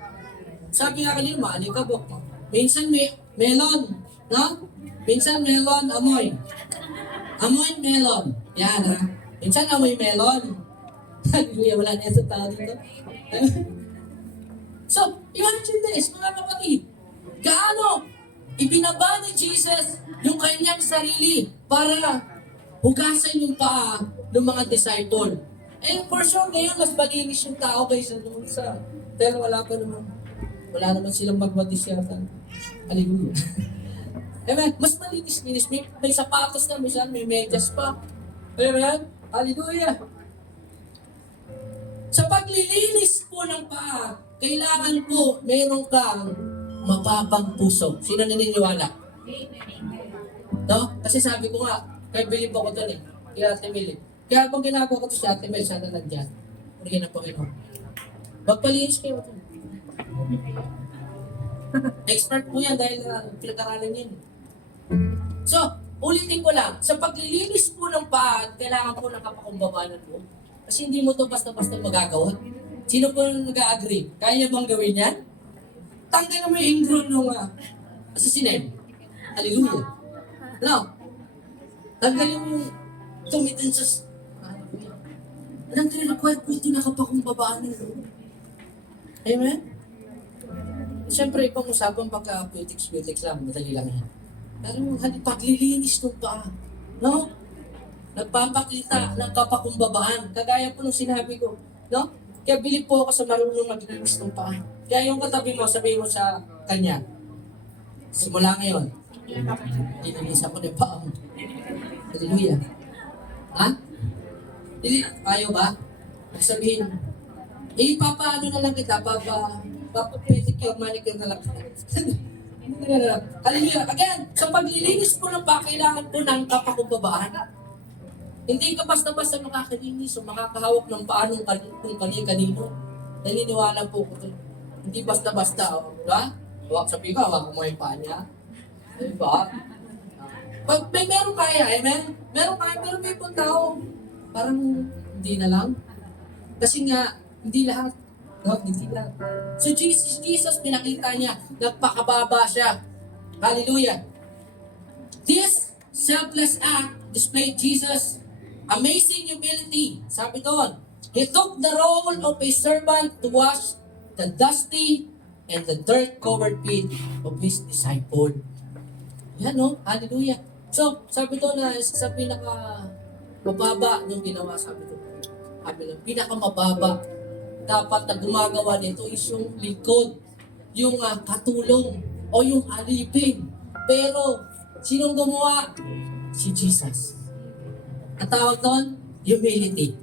Sabi nga kanina, maalikabok. Minsan may melon. No? Minsan melon, amoy. Amoy melon. Yan ha. Minsan amoy melon. Hallelujah, wala na sa tao dito. So, imagine this, mga kapatid. Gaano ibinaba ni Jesus yung kanyang sarili para hugasan yung paa ng mga disciple. And for sure, ngayon, mas malinis yung tao kaysa noon sa... Dahil wala naman silang magbatis yata. Hallelujah. Amen. Mas malinis-linis. May sapatos na, may medyas pa. Amen. Hallelujah. Sa paglilinis po ng paa, kailangan po meron kang mapapang puso. Sino naniniwala? No? Kasi sabi ko nga, kay Bilib ako doon eh. Kaya Ate Mel. Kaya pag ginagawa ko to si Ate Mel, sana nandyan. Purihin ang Panginoon. Magpalinis kayo. Expert po yan dahil pinag-aralan yan. So, ulitin ko lang, sa paglilinis po ng paa, kailangan po ng kapakumbabanan mo. Kasi hindi mo to basta-basta magagawa. Sino po nag-agree? Kaya niya bang gawin yan? Tanggalin mo yung ingron nung assassinin. Hallelujah. No? Tanggalin mo yung tumitin sa... Anong tinirequire po ito nakapakumbabaan nyo? Amen? Siyempre, ibang usapan pagka putiks lang, madali lang yan. Pero paglilinis nung paa, no? Nagpapakita ng kapakumbabaan. Kagaya po nung sinabi ko, no? Kaya bilib po ako sa marunong maglinis ng paa. Kaya yung katabi mo, sabihin mo sa kanya, simula ngayon, lilinis ako ng paa mo. Hallelujah. Ha? Ayaw ba? Sabihin, papaano na lang kita, pedicure, manicure na lang. Hallelujah. Again, sa paglilinis po ng paa, kailangan po ng kapakumbabaan. Hindi ka basta-basta makakalinis o makakahawak ng paa kung kanino. naniniwala po ko. Hindi basta-basta, diba? Sabi ko, hawak mo yung paa niya. Diba? Pag meron kaya, amen? Meron kaya, pero may pong tao, parang hindi na lang. Kasi nga, hindi lahat. No, hindi lahat. So Jesus, pinakita niya, nagpakababa siya. Hallelujah. This selfless act displayed Jesus' amazing humility. Sabi doon, He took the role of a servant to wash the dusty and the dirt-covered feet of His disciple. Yan, no? Hallelujah. So, sabi doon na sa pinaka-mababa nung ginawa, sabi doon, pinaka-mababa dapat na gumagawa nito is yung likod, yung katulong, o yung alipin. Pero, sinong gumawa? Si Jesus. Ang tawag doon, humility.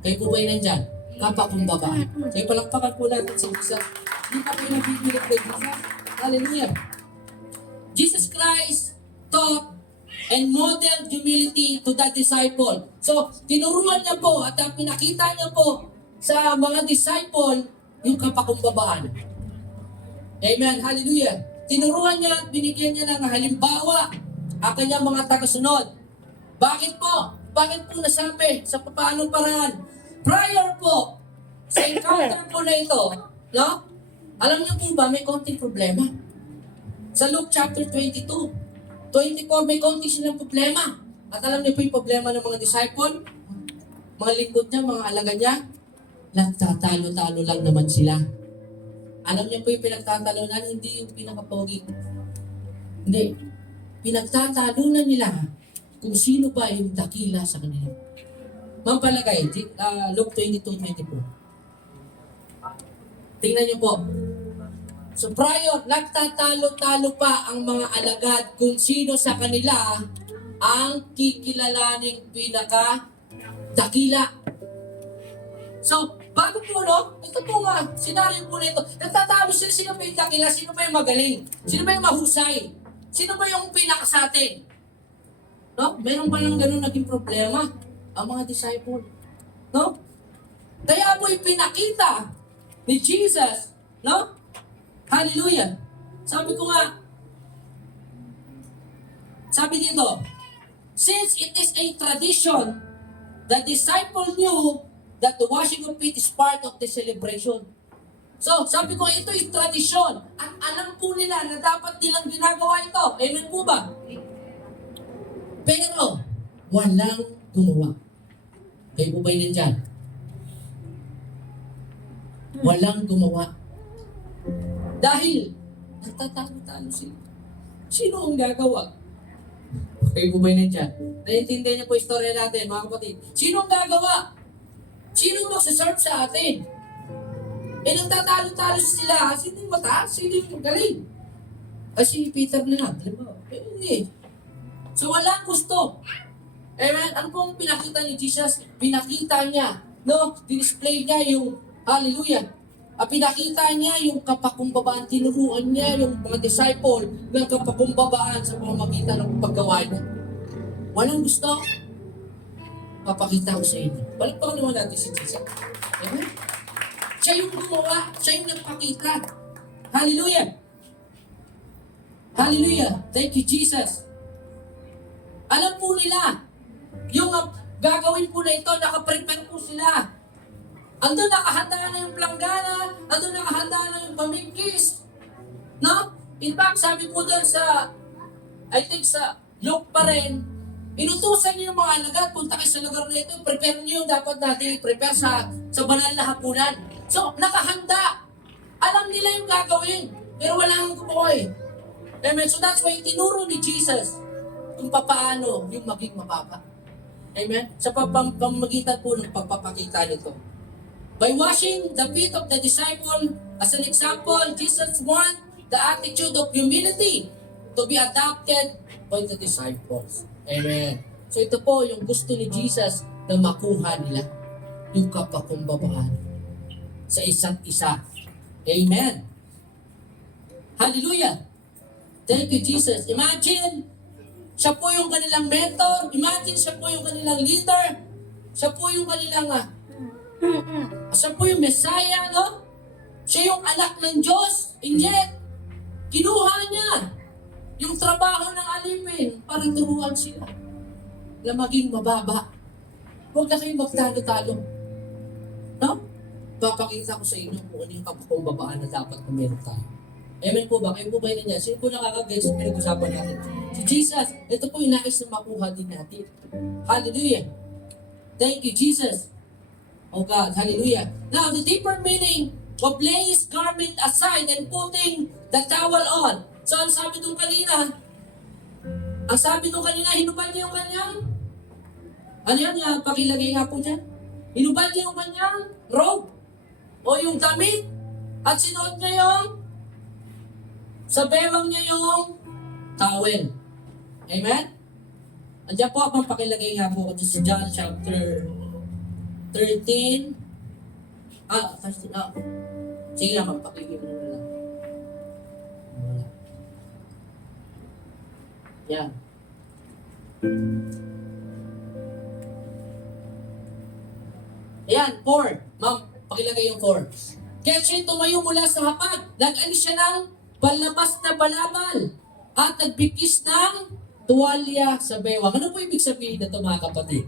Kayo po ba yun nandyan? Kapakumbaba. Kaya palakpakan po natin si Jesus. Hindi pa kayo nabibilang kay Jesus. Hallelujah. Jesus Christ taught and modeled humility to the disciple. So, tinuruan niya po at pinakita niya po sa mga disciple yung kapakumbabaan. Amen. Hallelujah. Tinuruan niya at binigyan niya ng halimbawa ang kanyang mga tagasunod. Bakit po? Bakit po nasabi? Sa paanong paraan? Prior po, sa encounter po na ito, no? Alam niyo po ba, may konting problema. Sa Luke chapter 22, 24, may konting silang problema. At alam niyo po yung problema ng mga disciple? Mga lingkod niya, mga alaga niya, nagtatalo-talo lang naman sila. Alam niyo po yung pinagtatalunan, hindi yung pinakapogi. Hindi. Pinagtatalunan nila kung sino ba yung dakila sa kanila. Mampalagay, Luke 22:24. Tingnan niyo po. So prior, nagtatalo-talo pa ang mga alagad kung sino sa kanila ang kikilalaning pinaka-dakila. So, bago po, no? Ito po nga, senaryo po nito. Nagtatalo sino ba yung dakila? Sino ba yung magaling? Sino ba yung mahusay? Sino ba yung pinaka sa atin? No? Meron pa lang ganun naging problema ang mga disciple. No? Kaya po ipinakita ni Jesus, no? Hallelujah. Sabi ko nga, sabi dito, since it is a tradition, the disciple knew that the washing of feet is part of the celebration. So, sabi ko, ito yung tradisyon. At alam po nila na dapat nilang ginagawa ito. Amen po ba? Pero, walang gumawa. Kayo po ba yun dyan? Walang gumawa. Dahil, nagtatalo-talo sila. Sino ang gagawa? Kayo po ba yun dyan? Naiintindihan niyo po istorya natin, mga kapatid. Sino ang gagawa? Sino ang magsaserve sa atin? Nagtatalo-talo sila. Sino yung mataas? Sino yung magaling? Si Peter na lang. Hindi. So, walang gusto. Amen? Ano pong pinakita ni Jesus? Pinakita niya. No? Display niya yung hallelujah. Pinakita niya yung kapakumbabaan. Tinuruan niya yung mga disciple ng kapakumbabaan sa pamamagitan ng paggawa niya. Walang gusto. Papakita ko sa inyo. Balik pa naman natin si Jesus. Amen? Siya yung gumawa. Siya yung nagpakita. Hallelujah. Hallelujah. Thank you, Jesus. Alam po nila, yung gagawin po na ito, nakaprepare po sila. Andun nakahanda na yung planggana, andun nakahanda na yung pamingkis. No? In fact, sabi po doon sa, I think sa Luke pa rin, inutusan niyo yung mga alagad, punta kayo sa lugar na ito, prepare niyo yung dapat natin prepare sa banal na hapunan. So, nakahanda. Alam nila yung gagawin, pero wala nang gumawa eh. Amen. So that's why tinuro ni Jesus kung paano yung maging mababa. Amen? Sa pamamagitan po ng pagpapakita nito. By washing the feet of the disciple, as an example, Jesus want the attitude of humility to be adopted by the disciples. Amen. So ito po yung gusto ni Jesus na makuha nila. Yung kapakumbabaan sa isa't isa. Amen. Hallelujah. Thank you, Jesus. Imagine, siya po yung kanilang mentor. Imagine, siya po yung kanilang leader. Siya po yung kanilang Siya po yung Messiah, no? Siya yung anak ng Diyos. And yet, kinuha niya yung trabaho ng alipin para turuan sila na maging mababa. Huwag na kayong magtalo-talo. No? Papakita ko sa inyo kung ano yung kapakumbabaan na dapat na meron tayo. Amen po ba? Kayo po ba yun niya? Sino po nakakagay sa pinag-usapan natin? Si Jesus. Ito po yung nais na makuha din natin. Hallelujah. Thank you, Jesus. Oh God, hallelujah. Now, the deeper meaning of laying his garment aside and putting the towel on. So, ang sabi nung kanina, hinubad niya yung kanyang, ano yan, pakilagay nga po dyan. Hinubad niya yung kanyang robe o yung damit at sinuot niya yung, sa bewang niya yung towel. Amen? Andiyan po, pakilagay nga po sa John chapter 13. Sige lang, magpakigil mo na lang. Wala. Yan. Ayan, 4. Ma'am, pakilagay yung 4. Kaya siya'y tumayo mula sa hapag. Nag-alis siya ng balabas na balabal at nagbigkis ng tuwalya sa bewang. Ano po ibig sabihin na ito, mga kapatid?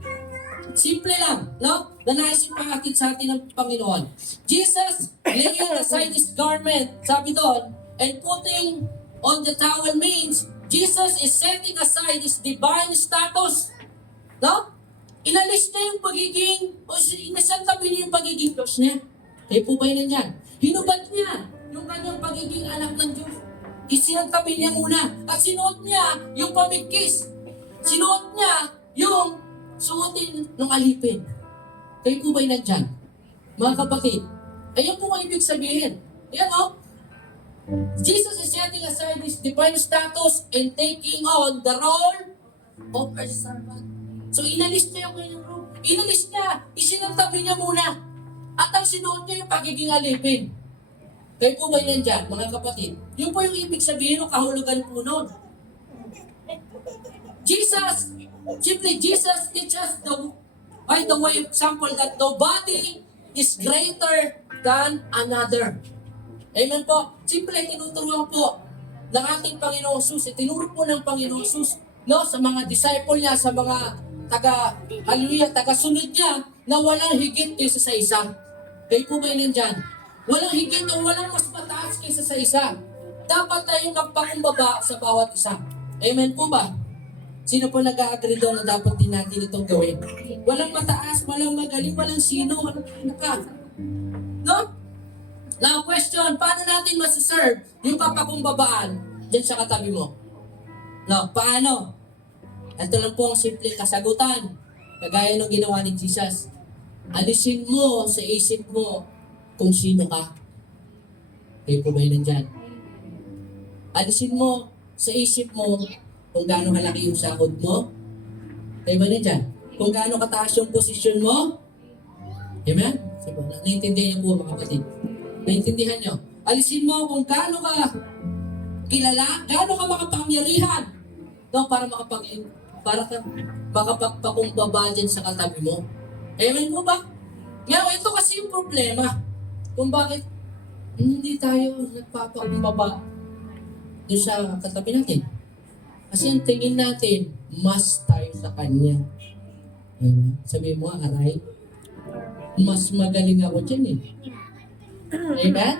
Simple lang, no? Na naisip pa atin sa atin ng Panginoon. Jesus laying aside his garment, sabi doon, and putting on the towel means Jesus is setting aside his divine status. No? Inalis niya yung pagiging, o inasantabi niya yung pagiging Diyos niya. Kayo po ba yun yan? Hinubad niya yung kanyang pagiging anak ng Diyos. Isinantabi niya muna. At sinuot niya yung pamigkis. Sinuot niya yung suotin ng alipin. Kayo po ba'y nandyan? Mga kapatid, ayan po ang ibig sabihin. Ayan o. Jesus is setting aside his divine status and taking on the role of a servant. So inalis niya yung kanyang role. Inalis niya. Isinantabi niya muna. At ang sinuot niya yung pagiging alipin. Kayo po ba'y nandyan, mga kapatid? Yun po yung ibig sabihin ng kahulugan po nun. Jesus, simply Jesus teaches by the way of example that nobody is greater than another. Amen po. Simple, tinuturuan po ng ating Panginoong Jesus. Tinuro po ng Panginoong Jesus, no, sa mga disciple niya, sa mga taga-sunod niya, na walang higit kaysa sa isa. Kayo po ba yun dyan? Walang higit o walang mas mataas kaysa sa isa. Dapat tayong magpakumbaba sa bawat isa. Amen po ba? Sino po nag-agree doon na dapat din natin itong gawin? Walang mataas, walang magaling, walang sino, walang pinaka. No? Now question, paano natin masiserve yung papakumbabaan dyan sa katabi mo? No, paano? Ito lang po ang simpleng kasagutan. Kagaya ng ginawa ni Jesus. Alisin mo sa isip mo kung sino ka. Kayo po ba yun nandyan? Alisin mo sa isip mo kung gaano kalaki yung sahod mo. Kayo ba nandyan? Kung gaano kataas yung posisyon mo. Amen? Naintindihan niyo po mga kapatid. Naintindihan niyo? Alisin mo kung gaano ka kilala, gaano ka makapangyarihan. No, para makapagpakumbaba dyan sa katabi mo. Amen po ba? Ngayon, ito kasi yung problema. Kung bakit hindi tayo nagpapakumbaba doon sa katabi natin. Kasi ang tingin natin, mas tayo sa Kanya. Amen. Sabi mo, aray, mas magaling ako dyan eh. Amen?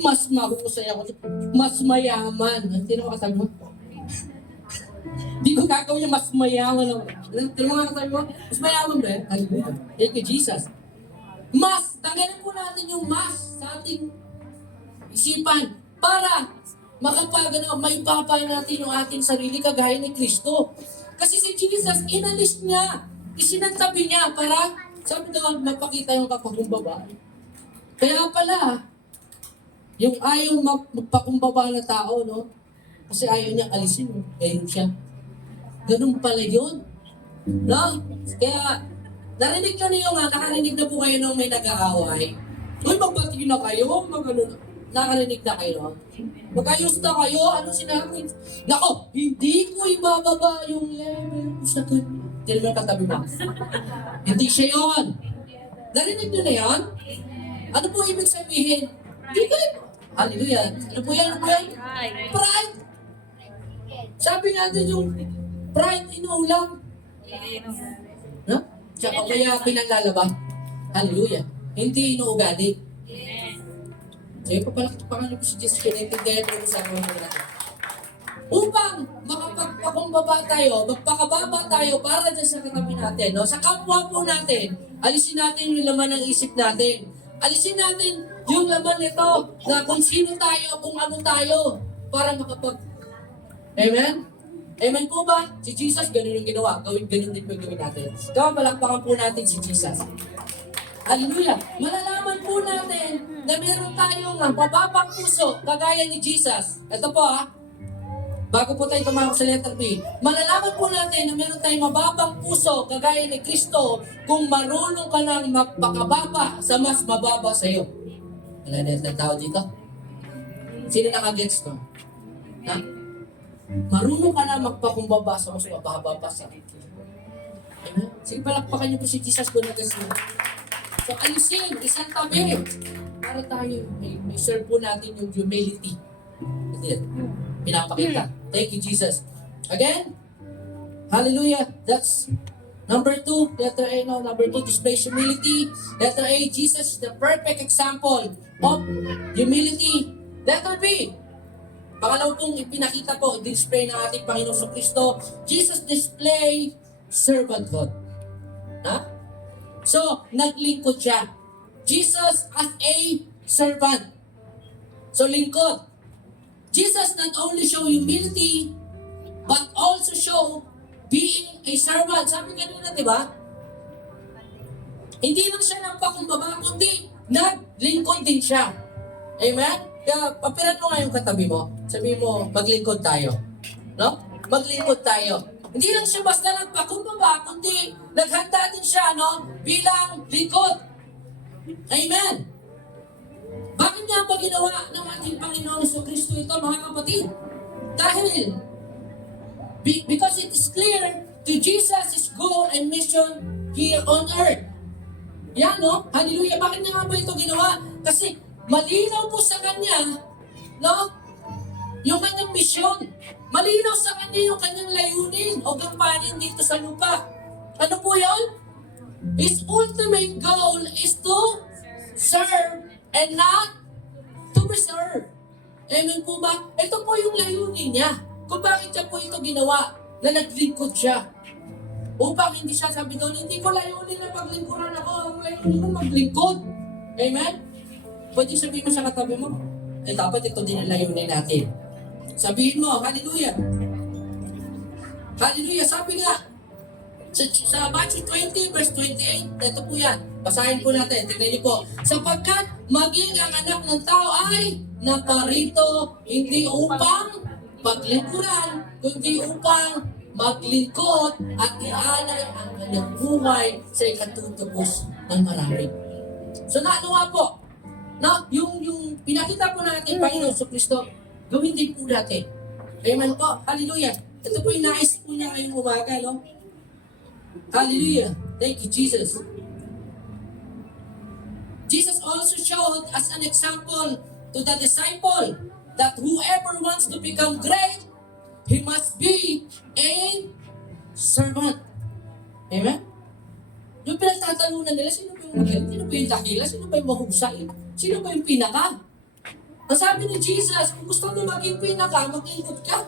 Mas mahusay ako dyan. Mas mayaman. Sino mo katabi mo? Di ko gagawin yung mas mayaman ako. Sino mo katabi mo? Mas mayaman ba eh? Hallelujah. Thank you, Jesus. Mas, tanggalin po natin yung mas sa ating isipan para may papay natin yung ating sarili kagaya ni Kristo. Kasi si Jesus, inalis niya, isinantabi niya para, sabi doon, magpakita yung kapakumbaba. Kaya pala, yung ayaw magpakumbaba na tao, no? Kasi ayaw niya alisin, ngayon siya. Ganun pala yun. No? Kaya, narinig nyo niyo nga, nakarinig na po kayo nung may nag-aaway. Uy, magbati na kayo, nakarinig na kayo. Magayos na kayo, ano sinabi? Nako, hindi ko ibababa yung level ko sa kanya. Hindi naman katabi mo. Hindi siya yun. Narinig nyo na yan? Ano po ibig sabihin? Di kayo. Hallelujah. Ano po yan? Ano po yan? Pride. Sabi natin yung pride inuulam. No? Tsaka kaya pinaglalaba. Hallelujah. Hindi inuugali. Kaya papalakpakan niyo po si Jesus. Kinaintindihan po sa mga natin. Upang makapagpakumbaba tayo, magpakababa tayo para dyan sa katabi natin, no? Sa kapwa po natin, alisin natin yung laman ng isip natin. Alisin natin yung laman nito na kung sino tayo, kung ano tayo, para Amen? Amen po ba? Si Jesus, ganun yung ginawa. Ganun din po yung gawin natin. Kaya palakpakan po natin si Jesus. Hallelujah! Malalaman po natin na meron tayong mababang puso kagaya ni Jesus. Ito po bago po tayo tumawag sa letter B, malalaman po natin na meron tayong mababang puso kagaya ni Kristo kung marunong ka nang magpakababa sa mas mababa sa iyo. Wala na yung tao dito? Sino nakagets to? Ha? Marunong ka na magpakumbaba sa mas mababa sa iyo. Amen? Sige, palakpakan niyo po si Jesus ko na kasi. So, alisin, isang tabi. Para tayo, may serve po natin yung humility. Pinapakita. Thank you, Jesus. Again, hallelujah. That's number 2. Letter A, no. Number 2, displays humility. Letter A, Jesus is the perfect example of humility. Letter B, pangalawa pong ipinakita po, display ng ating Panginoon sa Kristo. Jesus display servanthood. So, naglingkod siya. Jesus as a servant. So, lingkod. Jesus not only show humility, but also show being a servant. Sabi kanina, di ba? Hindi lang siya nagpakumbaba, kundi naglingkod din siya. Amen? Kaya papiran mo nga yung katabi mo. Sabi mo, maglingkod tayo. No? Maglingkod tayo. Hindi lang siya basta nagpakumbaba, kundi naghanda din siya, no? Bilang lingkod. Amen? Bakit niya ba ginawa ng ating Panginoon sa Kristo ito, mga kapatid? Dahil, because it is clear to Jesus' goal and mission here on earth. Yan, no? Hallelujah. Bakit niya nga ba ito ginawa? Kasi malinaw po sa kanya, no? Yung kanyang mission. Malinaw sa kanya yung kanyang layunin o gampanin dito sa lupa. Ano po yun? His ultimate goal is to serve and not to be served. Amen po ba? Ito po yung layunin niya. Kung bakit siya po ito ginawa, na naglingkod siya. Upang hindi siya sabi doon, hindi ko layunin na paglingkuran ako, ang layunin ko maglingkod. Amen? Pwede sabihin mo sa katabi mo, dapat ito din ang layunin natin. Sabihin mo, hallelujah. Hallelujah. Sabi nga, sa Matthew 20 verse 28, ito po yan. Basahin po natin. Tignan niyo po. Sapagkat maging ang anak ng tao ay naparito hindi upang paglingkuran, kundi upang maglingkod at ialay ang kanyang buhay sa ikatutubos ng marami. So ano nga po? No? Yung pinakita po natin Panginoon sa Kristo, gawin din po natin. Amen po. Hallelujah. Ito po yung nais po niya ngayong umaga, no? Hallelujah. Thank you, Jesus. Jesus also showed as an example to the disciple that whoever wants to become great, he must be a servant. Amen? Yung pinagtatalunan nila, sino ba yung magaling? Sino ba yung dakila? Sino ba yung mahusay? Sino ba yung pinaka? Ang sabi ni Jesus, kung gusto mo maging pinaka, mag-ingkod ka.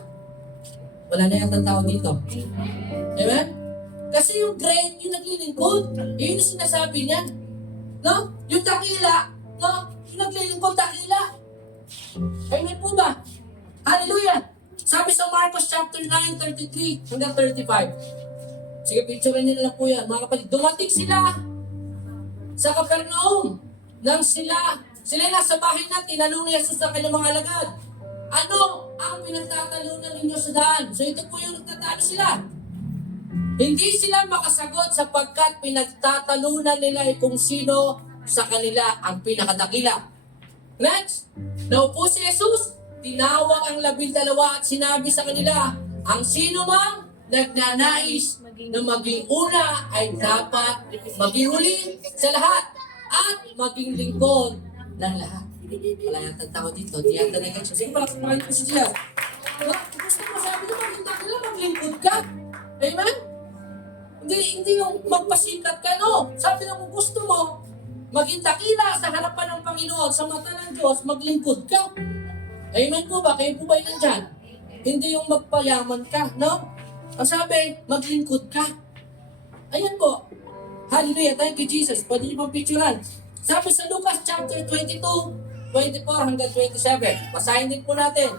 Wala na yung tao dito. Amen? Kasi yung great, yung naglilingkod, yun yung sinasabi niya. No? Yung dakila, no? Yung naglilingkod, dakila. Amen po ba? Hallelujah! Sabi sa Marcos chapter 9, 33 hanggang 35. Sige, picturean niyo na lang po yan. Mga kapatid, dumating sila sa Capernaum. Nang sila nasa bahay na, tinanong ni Jesus sa kanyang mga alagad, ano ang pinagtatalunan ninyo sa daan? So ito po yung nagtatalo sila. Hindi sila makasagot sapagkat pinagtatalunan nila kung sino sa kanila ang pinakadakila. Next, naupo si Jesus, tinawag ang 12 at sinabi sa kanila, ang sino mang nagnanais na maging una ay dapat maging huli sa lahat at maging lingkod ng lahat. Wala yata tao dito, di yata nag-action. Sige, palakpakan ko si Gia. Gusto mo sabi ko, maging dakila, maglingkod ka. Amen? Hindi yung magpasikat ka, no? Sabi na kung gusto mo, maging dakila sa harapan ng Panginoon, sa mata ng Diyos, maglingkod ka. Amen po ba? Kayo po ba yun nandyan? Hindi yung magpayaman ka, no? Ang sabi, maglingkod ka. Ayan po. Hallelujah. Thank you, Jesus. Pwede niyo pang picturean. Sabi sa Lucas chapter 22, 24 hanggang 27. Basahin din po natin.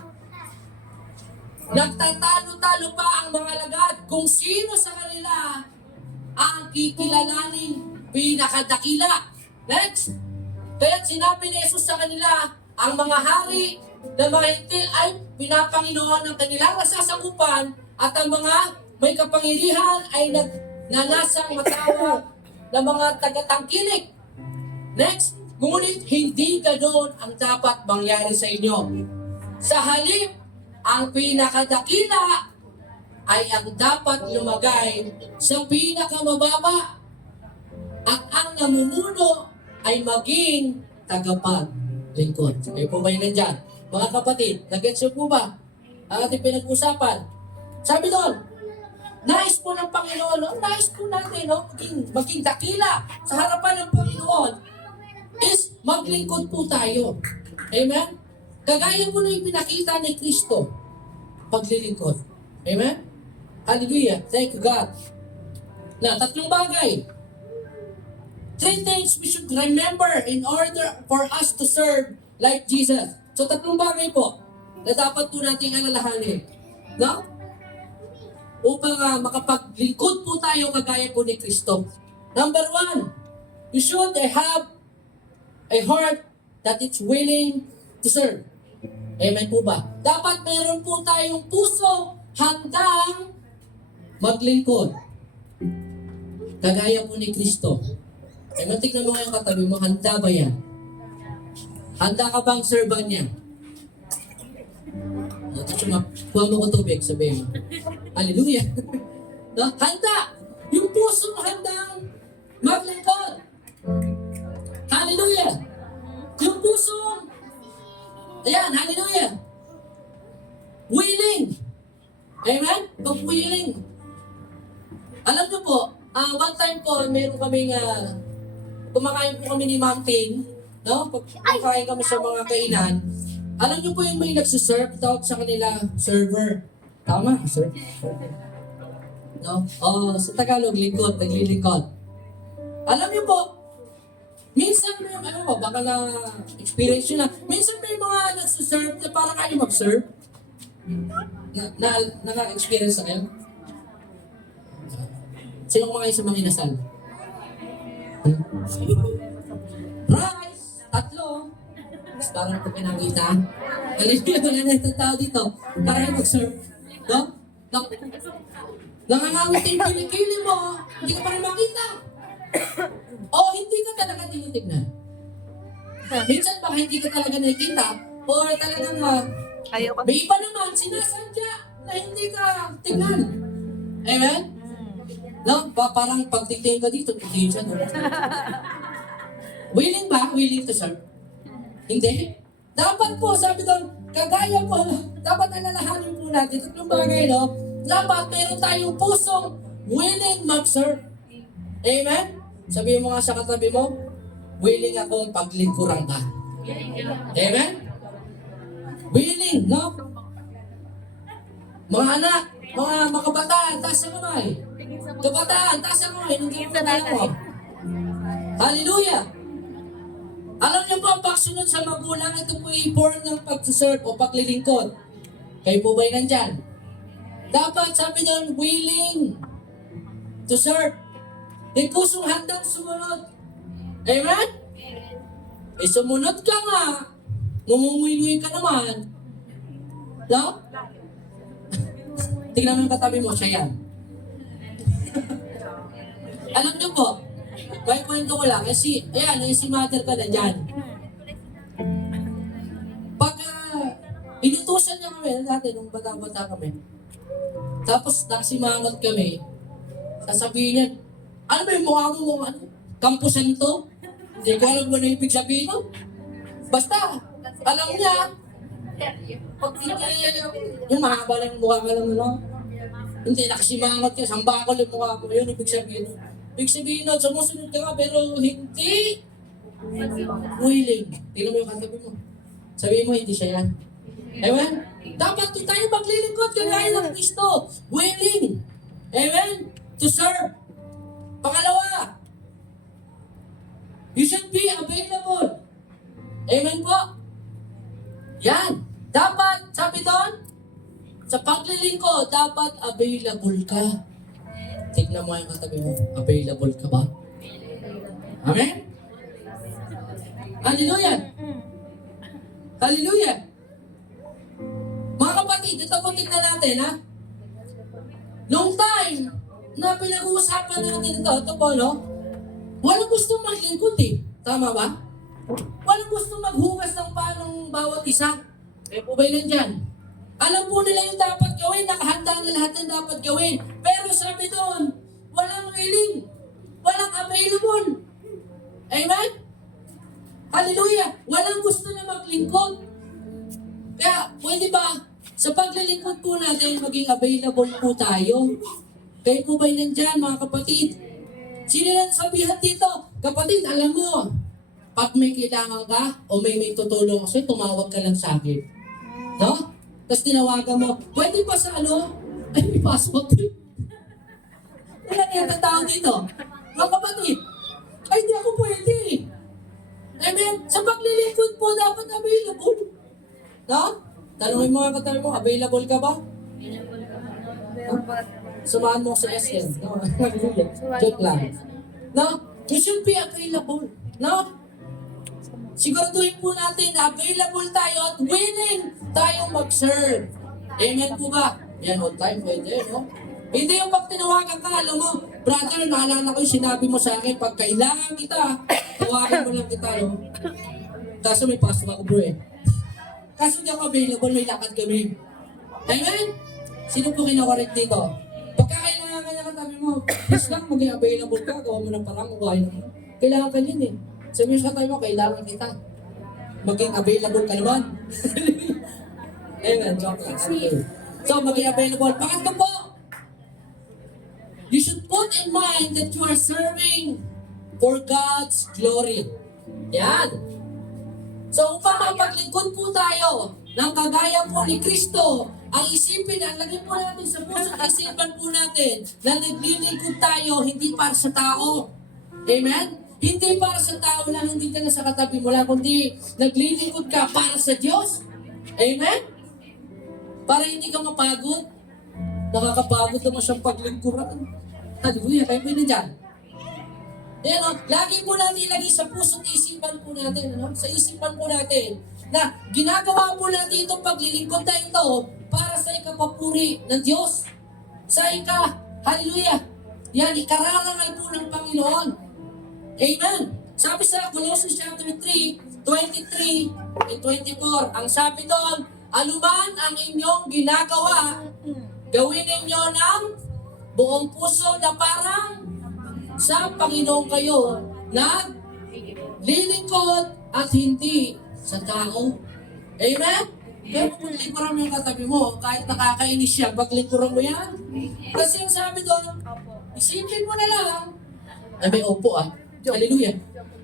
Nagtatalo-talo pa ang mga lagad kung sino sa kanila ang kikilalaning pinakadakila. Next. Kaya sinabi ni Jesus sa kanila, ang mga hari na mga hintil ay pinapanginoon ng kanilang nasasakupan at ang mga may kapangyarihan ay nagnanasang matawag ng mga tagatangkilik. Next, ngunit hindi ganoon ang dapat mangyari sa inyo. Sa halip, ang pinakadakila ay ang dapat lumagay sa pinakamababa at ang namumuno ay maging tagapaglingkod. Kayo po ba yun nandyan? Mga kapatid, nag-gets nyo po ba ang ating pinag-usapan? Sabi doon, nais po ng Panginoon, no? Nais po natin, no? maging dakila sa harapan ng Panginoon is maglingkod po tayo. Amen? Kagaya po na ipinakita ni Kristo, paglilingkod. Amen? Hallelujah. Thank you, God. Na, tatlong bagay. 3 things we should remember in order for us to serve like Jesus. So, tatlong bagay po na dapat po nating alalahanin. No? Upang makapaglingkod po tayo kagaya po ni Kristo. Number 1, you should have a heart that is willing to serve. Amen po ba? Dapat meron po tayong puso handang maglingkod. Kagaya po ni Kristo. Amen, tignan mo yung katabi mo, handa ba yan? Handa ka bang serban niya? Kuha mo ko tubig, sabihin mo. Hallelujah! No? Handa! Yung puso handang maglingkod. Hallelujah! Yung puso, ayan, hallelujah! Willing! Amen? Pag willing. Alam niyo po, one time po, meron kaming, kumakain po kami ni Ma'am Ting, no? Pag kumakain kami sa mga kainan, alam niyo po yung may nagsiserve, tawag sa kanila, server. Tama, sir? No? Sa Tagalog, lingkod, naglilingkod. Alam niyo po, minsan may, baka na-experience nyo na, minsan may mga nagsiserve na parang kayo mag-serve. Naka-experience na kayo? Sino kumakain sa mga inasal? Rice! 3. Mas parang ito pinangita. Hallelujah, wala na itong tao dito. Para kayo mag-serve. No? Nangangawit yung kilikili mo, hindi ka pa rin makita. O hindi ka talaga tinitignan. Minsan baka hindi ka talaga nakikita, or talagang may iba naman sinasadya na hindi ka tignan. Amen? No? Parang pagtitingin ka dito, titingin siya doon. Willing ba? Willing to serve? Hindi. Dapat po, sabi doon, kagaya po, dapat alalahanin po natin, tatlong bagay, no? Dapat meron tayong pusong willing mag-serve. Amen? Sabihin mo nga sa katabi mo, willing akong paglingkuran ka. Amen? Willing, no? Mga anak, mga kabataan, taas ang kamay. Kabataan, taas ang kamay. Hindi mo na mo. Hallelujah! Alam niyo po ang pagsunod sa magulang, ito po i-born ng pag-serve o paglilingkod. Kayo po ba'y nandyan? Dapat, sabi niyan, willing to serve. May pusong handang sumunod. Amen? Eh, sumunod ka nga. Ngumunguy-nguy ka naman. No? Tingnan mo yung katabi mo, siya yan. Alam niyo po, may kwento ko lang, si mother ka na dyan. Pag inutusan niya kami, dati nung bata-bata kami, tapos nakasimangot kami, Sasabihin niya, ano ba yung mukha mo, ano? Kampusan to? Hindi ko alam mo na ibig sabihin no? Basta, alam niya, pag hindi yung mahaba lang yung mukha ka naman, no? Hindi, nakasimangot ka, sambakol yung mukha mo, yun ibig sabihin. Ibig sabihin nun, sumusunod ka pero hindi willing. Tingnan mo yung katabi mo. Sabihin mo, hindi siya yan. Amen? Dapat tayo maglilingkod kagaya ng Kristo. Willing. Amen? To serve. Pangalawa, you should be available. Amen po? Yan. Dapat, sabi doon, sa paglilingkod, dapat available ka. Tignan mo yung katabi mo. Available ka ba? Amen? Hallelujah! Hallelujah! Mga kapatid, ito po tignan natin, ha? Long time na pinag-uusapan natin ito po, no? Walang gusto maglingkod eh. Tama ba? Walang gusto maghugas ng panong bawat isa. Kaya po ba yun nandyan? Alam po nila yung dapat gawin, nakahanda na lahat ng dapat gawin. Pero sabi doon, walang willing, walang available. Amen? Hallelujah! Walang gusto na maglingkod. Kaya, pwede ba, sa paglilingkod po natin, maging available po tayo? Kayo po ba nandyan, mga kapatid? Sino na sabihan dito? Kapatid, alam mo, pag may kailangan ka, o may tutulong kasi, tumawag ka lang sa akin. No? Tapos tinawagan mo, pwede ba sa ano? Ay, may passport. Wala niya tao dito. Mga kapatid, ay, hindi ako pwede. Amen? Sa paglilingkod po, dapat available. No? Tanungin mo mga katabi mo, available ka ba? Samahan mo sa SM. No? Joke lang. No? You should be available. No? Siguraduhin po natin na available tayo at willing tayong mag-serve. Amen po ba? Yan, on time, pwede, no? Hindi yung pag tinawagan ka, alam mo, brother, naalala ko yung sinabi mo sa akin, pag kailangan kita, tawagan mo lang kita, no? Kaso may pasok ako, bro, eh. Kaso di ako available, may lakad kami. Amen? Sino po kinakorek dito? Pagka kailangan ka niya katabi mo, please lang maging available ka, gawa mo ng parang mukha yun. Kailangan ka yun, eh. Sabi mo sa tayo mo, kailangan kita. Maging available ka naman. Amen, joke lang. So, maging available. Pangatlo po, you should put in mind that you are serving for God's glory. Yan. So, upang makapaglingkod po tayo ng kagaya po ni Kristo, ang isipin, ang lagay po natin sa puso at isipan po natin na naglilingkod tayo hindi para sa tao. Amen? Hindi para sa tao lang, hindi ka na sa katabi mo lang, kundi naglilingkod ka para sa Diyos. Amen? Para hindi ka mapagod. Nakakapagod naman siyang paglingkuran. Hallelujah, kayo po yun dyan. Yan o, lagi po natin ilagay sa puso at isipan po natin, ano? Sa isipan po natin, na ginagawa po natin itong paglilingkod na ito para sa ikapapuri ng Diyos. Sa hallelujah, yan, ikararangal po ng Panginoon. Amen. Sabi sa Colossians chapter 3, 23 and 24, ang sabi doon, anuman ang inyong ginagawa, gawin ninyo ng buong puso na parang sa Panginoon kayo naglilingkod at hindi sa tao. Amen? Pero kung lingkuran mo yung katabi mo, kahit nakakainis siya, paglingkuran mo yan. Kasi yung sabi doon, isipin mo na lang, ay may opo ah, hallelujah.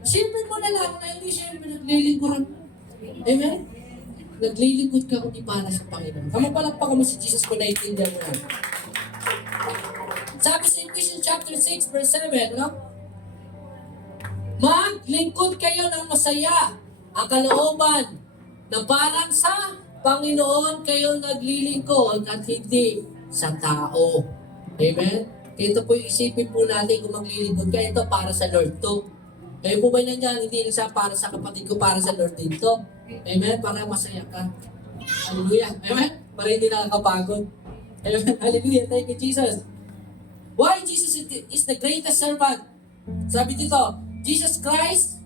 Isipin mo na lang na hindi siya naglilingkuran. Amen? Naglilingkod ka kundi para sa Panginoon. Kamapalakpakan mo si Jesus kung naiintindihan mo na. Sabi sa Ephesians chapter 6 verse 7, no? Maglingkod kayo ng masaya ang kalooban na parang sa Panginoon kayo naglilingkod at hindi sa tao. Amen? Ito po yung isipin po natin kung maglilingkod ka, ito para sa Lord to. Kayo po ba nandiyan, hindi lang siya para sa kapatid ko, para sa Lord din to. Amen? Para masaya ka. Hallelujah. Amen? Para hindi nakakapagod. Amen? Hallelujah. Thank you, Jesus. Why Jesus is the greatest servant? Sabi dito, Jesus Christ,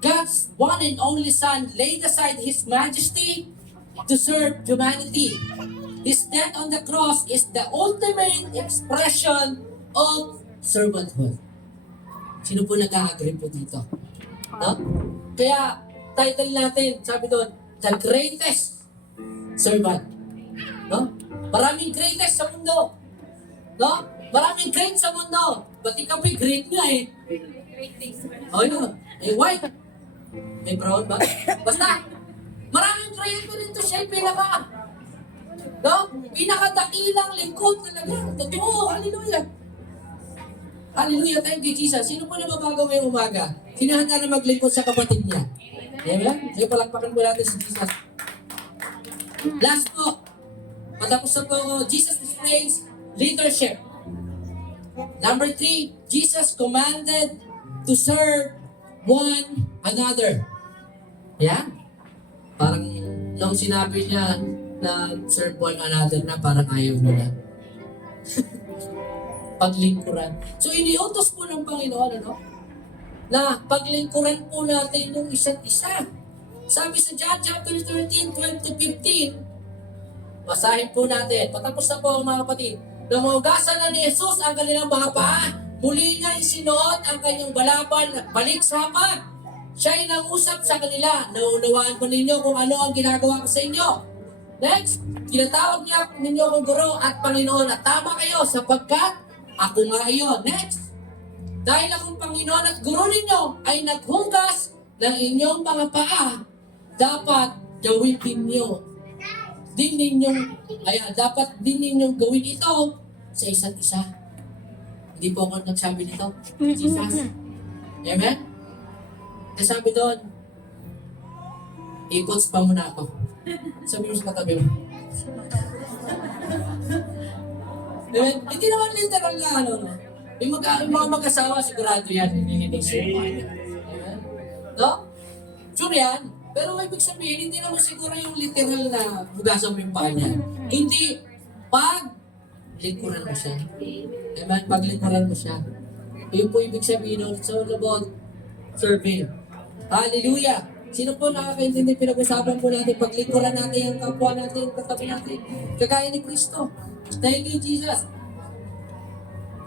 God's one and only Son, laid aside His majesty to serve humanity. His death on the cross is the ultimate expression of servanthood. Sino po nag-agree po dito? No? Kaya, title natin, sabi doon, The Greatest Servant. No? Maraming greatest sa mundo. No? Maraming great sa mundo. Ba't ikaw po'y great nga eh? O yun. Eh, white. May brown ba? Basta, maraming great ko dito siya yung pinaka. No? Pinakadakilang lingkod talaga. Totoo. Hallelujah. Hallelujah. Thank you, Jesus. Sino po na mabago ngayong umaga? Sino handa na maglingkod sa kapatid niya? Amen? Sige, palakpakan po natin si Jesus. Last po. Matapos na po ako, Jesus displays leadership. Number 3, Jesus commanded to serve one another. Yan. Parang nung sinabi niya na serve one another na parang ayaw mo na. Paglingkuran. So iniutos po ng Panginoon, ano? Na paglingkuran po natin yung isa't isa. Sabi sa John chapter 13, 12-15, basahin po natin. Patapos na po mga kapatid. Namugasan na ni Jesus ang kanilang mga paa. Muli niya isinuot ang kanyang balabal at balik sapat. Siya ay nangusap sa kanila. Naunawaan po ninyo kung ano ang ginagawa ko sa inyo. Next, kinatawag niya ninyo kong guro at Panginoon at tama kayo sapagkat ako nga iyon. Next, dahil akong Panginoon at guro ninyo ay naghugas ng inyong mga paa, dapat gawin ninyo. Dapat din ninyong gawin ito sa isa't isa. Hindi po ako nagsabi nito. Jesus. Amen? Kasi sabi doon, i-quotes pa muna ako. Sabi mo sa katabi mo. Amen? Hindi naman literal na ano. Yung mga mag-asawa, sigurado yan. Hindi sila. Amen? No? Sure yan. Pero ibig sabihin, hindi naman siguro yung literal na bugasan mo yung paa niya. Hindi, lingkuran mo siya. Amen? Paglingkuran mo siya. Yun po ibig sabihin nun. So, about serving. Hallelujah! Sino po nakakaintindi pinag-usapan po natin? Paglingkuran natin yung kapwa natin, katabi natin. Kagaya ni Kristo. Thank you, Jesus.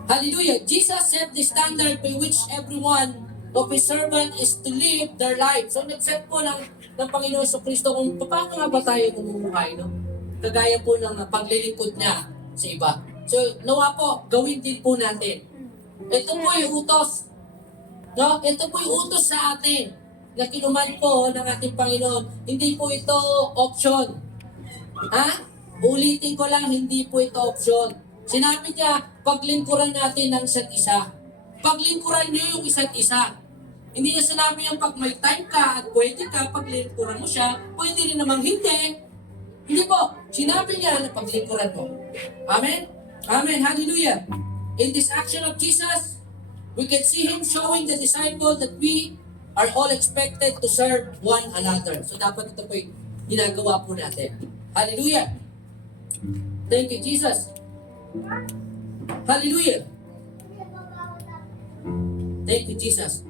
Hallelujah! Jesus set the standard by which everyone of His servant is to live their life. So, nag-set po ng Panginoon sa Kristo kung paano nga ba tayo namumuhay, no? Kagaya po ng paglilingkod niya sa iba. So, nawa po, gawin din po natin. Ito po yung utos. No? Ito po yung utos sa atin na kinuman po ng ating Panginoon. Hindi po ito option. Ha? Ulitin ko lang, hindi po ito option. Sinabi niya, paglingkuran natin ng isa't isa. Paglingkuran niyo yung isa't isa. Hindi niya sinabi yung pag may time ka at pwede ka, paglingkuran mo siya, pwede rin namang hindi. Hindi po. Sinabi niya na paglingkuran mo. Amen? Amen. Hallelujah. In this action of Jesus, we can see Him showing the disciple that we are all expected to serve one another. So dapat ito po yung ginagawa po natin. Hallelujah. Thank you, Jesus. Hallelujah. Thank you, Jesus.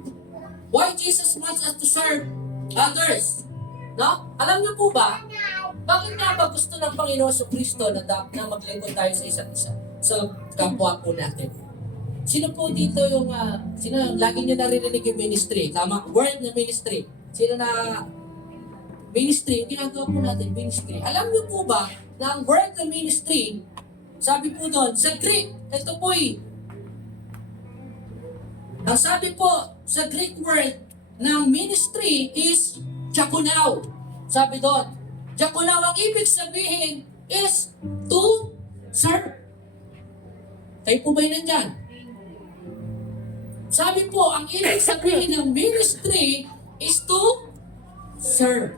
Why Jesus wants us to serve others? No? Alam niyo po ba, bakit nga ba gusto ng Panginoon sa Kristo na maglingkod tayo sa isa't isa? Sa kapwa po natin. Sino po dito yung, lagi niyo naririnig yung ministry? Tama? Word na ministry. Sino na ministry? Yung ginagawa po natin, ministry. Alam niyo po ba na ang word na ministry, sabi po doon, sa Greek, ito po ang sabi po sa Greek word ng ministry is diakonao. Sabi doon, diakonao ang ibig sabihin is to serve. Kayo po ba'y nandyan? Sabi po, ang ibig sabihin ng ministry is to serve.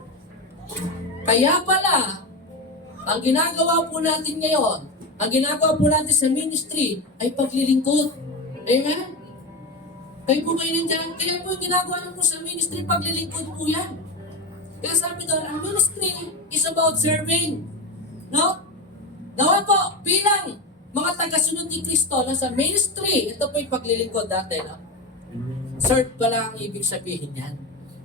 Kaya pala, ang ginagawa po natin ngayon, ang ginagawa po natin sa ministry ay paglilingkod. Amen? Kayo po kayo nandiyan. Kaya po yung ginagawa nyo po sa ministry, paglilingkod po yan. Kaya sabi doon, ang ministry is about serving. No? Nawa po, bilang mga tagasunod ni Kristo na sa ministry, ito po yung paglilingkod dati. No? Serve pala ang ibig sabihin yan.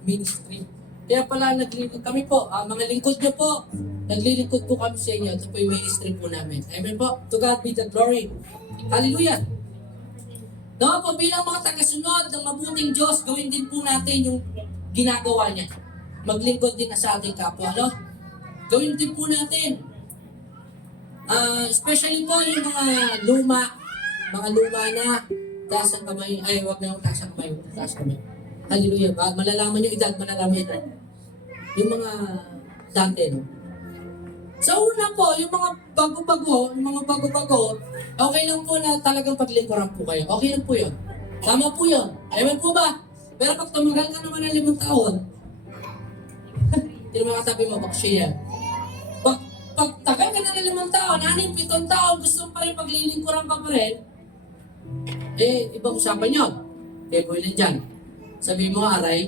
Ministry. Kaya pala kami po, mga lingkod nyo po, naglilingkod po kami sa inyo. Ito po yung ministry po namin. Amen po. To God be the glory. Hallelujah. No, po bilang mga tagasunod ng mabuting Diyos, gawin din po natin yung ginagawa niya. Maglingkod din na sa ating kapwa, no? Gawin din po natin. Especially po yung mga luma na, taas ang kamay, wag na yung taas ang kamay, taas kamay. Hallelujah. Malalaman yung edad, malalaman yung edad. Yung mga dati, no? Sa una po, yung mga bago-bago, okay lang po na talagang paglingkuran po kayo. Okay lang po yun. Tama po yun. Amen po ba? Pero pag tumagal ka naman ng 5 taon, hindi naman katabi mo, bakshiya. Pag tagal ka na ng 5 taon, 6, 7 taon, gusto mo pa rin paglilingkuran ka pa rin, ibang usapan yun. Boy lang dyan. Sabi mo, aray,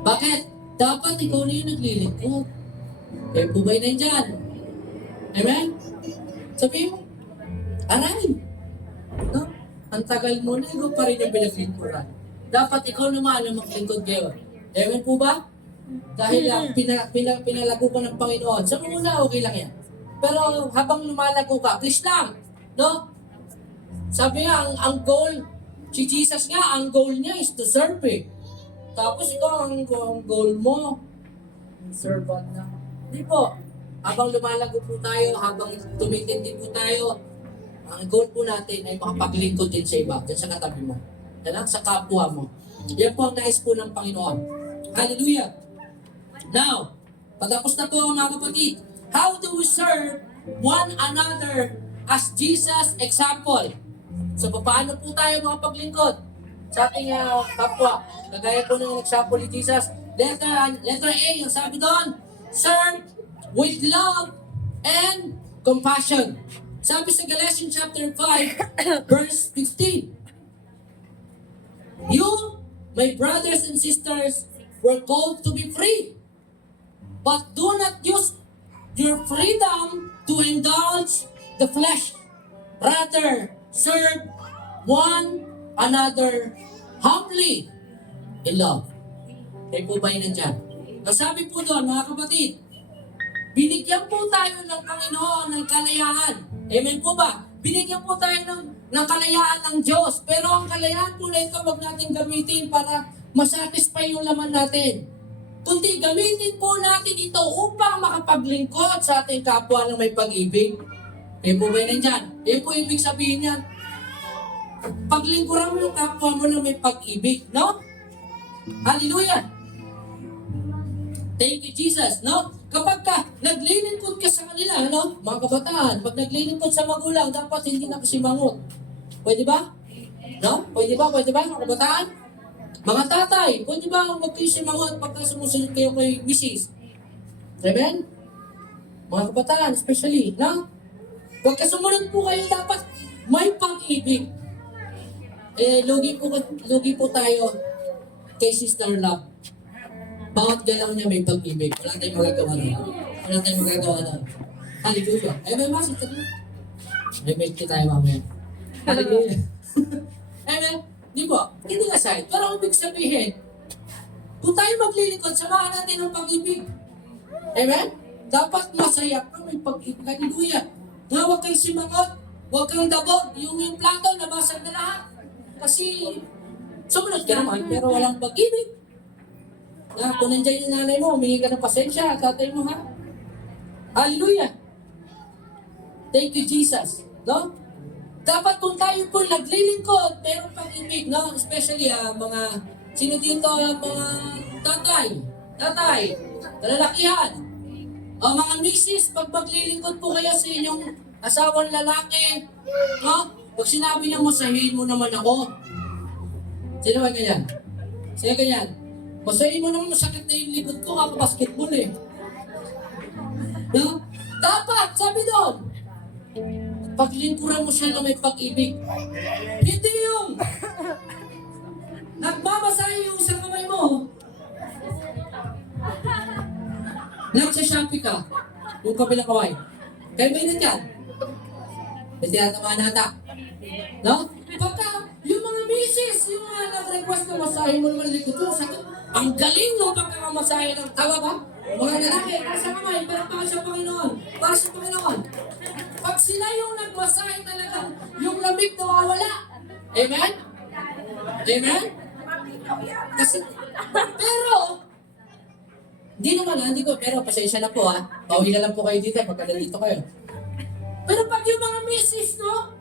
bakit? Dapat ikaw na yung naglilingkod. Bubay na dyan. Amen? Sabi mo, aray. No? Ang tagal mo na, ikaw pa rin yung pinaglingkuran. Dapat ikaw naman ang maglingkod ngayon. Amen po ba? Dahil pinalago ko ng Panginoon. Sa una, okay lang yan. Pero habang lumalago ka, please lang. No? Sabi nga, ang goal, si Jesus nga, ang goal niya is to serve eh. Tapos ikaw, ang goal mo, servant na. Hindi po. Habang lumalago po tayo, habang tumitindi po tayo, ang goal po natin ay makapaglingkod din sa iba, din sa katabi mo. Yan lang, sa kapwa mo. Yan po ang nais po ng Panginoon. Hallelujah! Now, patapos na po mga kapatid. How do we serve one another as Jesus example? So, paano po tayo makapaglingkod sa ating kapwa? Kagaya po ng example ni Jesus. Letter A, ang sabi doon, serve with love and compassion. Sabi sa Galatians chapter 5, verse 15. You, my brothers and sisters, were called to be free. But do not use your freedom to indulge the flesh. Rather, serve one another humbly in love. Kayo po ba yun nandyan? Sabi po doon, mga kapatid, binigyan po tayo ng Panginoon ng kalayaan. Amen po ba? Binigyan po tayo ng kalayaan ng Diyos. Pero ang kalayaan po na ito, huwag natin gamitin para masatisfy yung laman natin. Kundi gamitin po natin ito upang makapaglingkod sa ating kapwa ng may pag-ibig. Kayo po ba yun nandyan? Kayo po ibig sabihin yan. Paglingkuran mo yung kapwa mo ng may pag-ibig, no? Hallelujah! Thank you, Jesus, no? Kapag naglilingkod ka sa kanila, no? Mga kabataan, pag naglilingkod sa magulang, dapat hindi na kasimangot. Pwede ba? No? Pwede ba, mga kabataan? Mga tatay, pwede ba huwag kayo simangot pagka sumusunod kayo kay Mrs.? Amen? Mga kabataan, especially, no? Pagka sumunod po kayo, dapat may pag-ibig. Lugi po tayo kay Sister Love. Bawat galaw niya may pag-ibig. Wala tayong magagawa doon. Hallelujah. May masita doon. May medyo tayo mamaya. Hallelujah. Amen. Di po, hindi aside. Pero ang ibig sabihin, kung tayo maglilingkod, samahan natin ang pag-ibig. Amen? Dapat masaya ka, may pag-ibig. Hallelujah. Nga huwag kang simangot, huwag kang dabog. Yung plato, nabasag na lahat. Kasi, sumunod ka naman, pero walang pag-ibig. Kung nandiyan yung nanay mo, humingi ka ng pasensya, tatay mo ha. Hallelujah! Thank you, Jesus. No? Dapat kung tayo po naglilingkod, meron pag-ibig, no? Especially mga, sino dito, mga tatay, kalalakihan, o mga misis, pag maglilingkod po kayo sa inyong asawang lalaki, no? Pag sinabi niya mo, sahihin mo naman ako. Sino ba ganyan? Sino ganyan? Masahin mo naman, masakit na yung likod ko, basketball eh. No? Dapat, sabi doon, paglingkuran mo siya na may pag-ibig. Hindi yung nagmamasahe yung isang kamay mo. Nagsashopee ka, yung kabilang kaway. Kaya ba yun yan? Hindi natamaan nata. No? Pagka, yung mga misis, yung mga nag-request na masahe mo naman likod ko, sakit. Ang galing ng pagkakamasahe ng tawa ba? Mga lalaki, nasa kamay, pero para sa Panginoon. Para sa Panginoon. Pag sila yung nagmasahe talaga, yung lamig nawawala. Amen? Amen? Kasi, pero, hindi ko, pero pasensya na po ha. Bawi na lang po kayo dito pagka nandito kayo. Pero pag yung mga misis, no?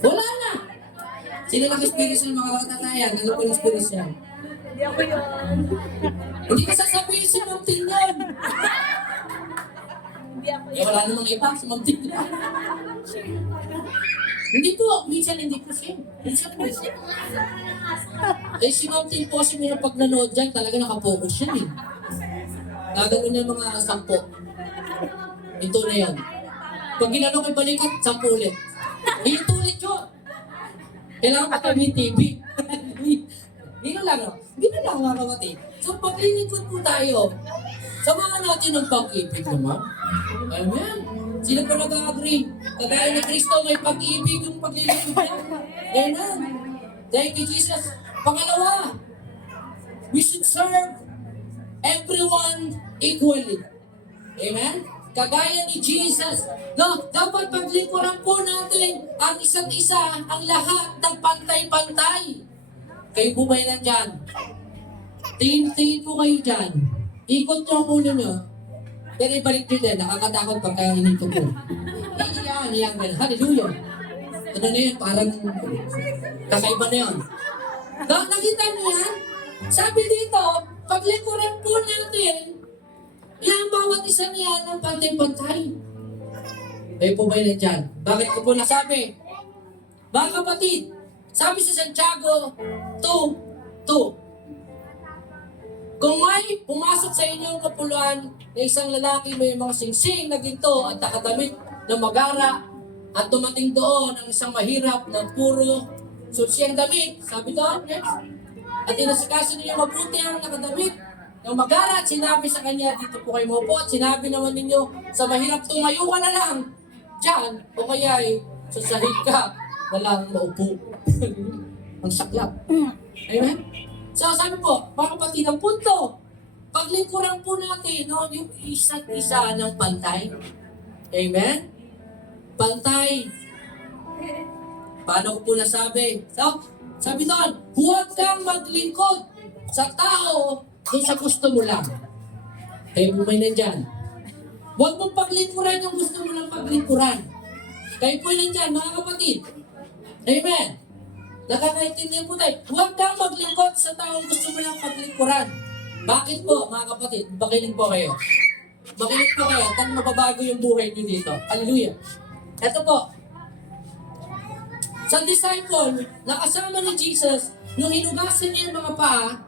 Wala na. Sino lang experience ng mga katatayan? Ano po yung experience yan? Hindi ako yun. Hindi ko sasabihin si Ma'am Tin yun. Hindi ako Eh, wala namang iba si Ma'am Tin. Hindi po, minsan hindi po siya. Minsan po siya. Eh, si Ma'am Tin po kasi pag nanood dyan, talaga nakapokus siya eh. Gagawin niya mga 10. Ito na yan. Pag ginano kay balikat, 10 ulit. Ito ulit yun. Kailangan pa kami TV. Gino lang, no? Gino lang mga kapatid. So, paglilingkod po tayo, samahan natin ng pag-ibig naman. Amen. Sino po nag-agree? Kagaya ni Kristo, may pag-ibig yung paglilingkod niya. Amen. Thank you, Jesus. Pangalawa, we should serve everyone equally. Amen? Kagaya ni Jesus. No, dapat paglingkuran po natin ang isa't isa, ang lahat ng pantay-pantay. Kayo po ba yan nandyan? Tingin po kayo dyan. Ikot nyo ang ulo nyo. Pero ibalik nyo din, nakakatakot pagka hinito po. Iyan. Hallelujah. Ano na yun? Parang kakaiba na yun. Nakita nyo yan? Sabi dito, paglingkuran po natin, yan bawat isa niya ng pantay-pantay. Kayo po ba yun dyan? Bakit ko po nasabi? Mga kapatid, sabi sa Santiago 2:2, kung may pumasok sa inyong kapuluan na isang lalaki may mga singsing na ginto at nakadamit na magara at tumating doon ang isang mahirap na puro susyang damit, sabi doon, next, at inasikaso ninyo mabuti ang nakadamit ng magara at sinabi sa kanya, dito po kayo maupo, at sinabi naman ninyo sa mahirap, tumayo ka na lang dyan, o kaya ay sasahig ka, walang maupo. Ang saklap. Amen? So sabi po, mga kapatid, ang punto, paglingkuran po natin, no, yung isa't isa ng pantay. Amen? Pantay. Paano ko po nasabi? So, sabi doon, huwag kang maglingkod sa tao kung sa gusto mo lang. Kayo po may nandyan. Huwag mong paglingkuran yung gusto mo lang paglingkuran. Kayo po nandyan, mga kapatid. Amen. Nakakaintindihan po tayo. Huwag kang maglingkod sa taong gusto mo lang paglingkuran. Bakit po, mga kapatid? Makinig po kayo. Makinig po kayo. Tan mababago yung buhay nyo dito. Hallelujah. Ito po. Sa disciple, nakasama ni Jesus, nung hinugasan niya yung mga paa,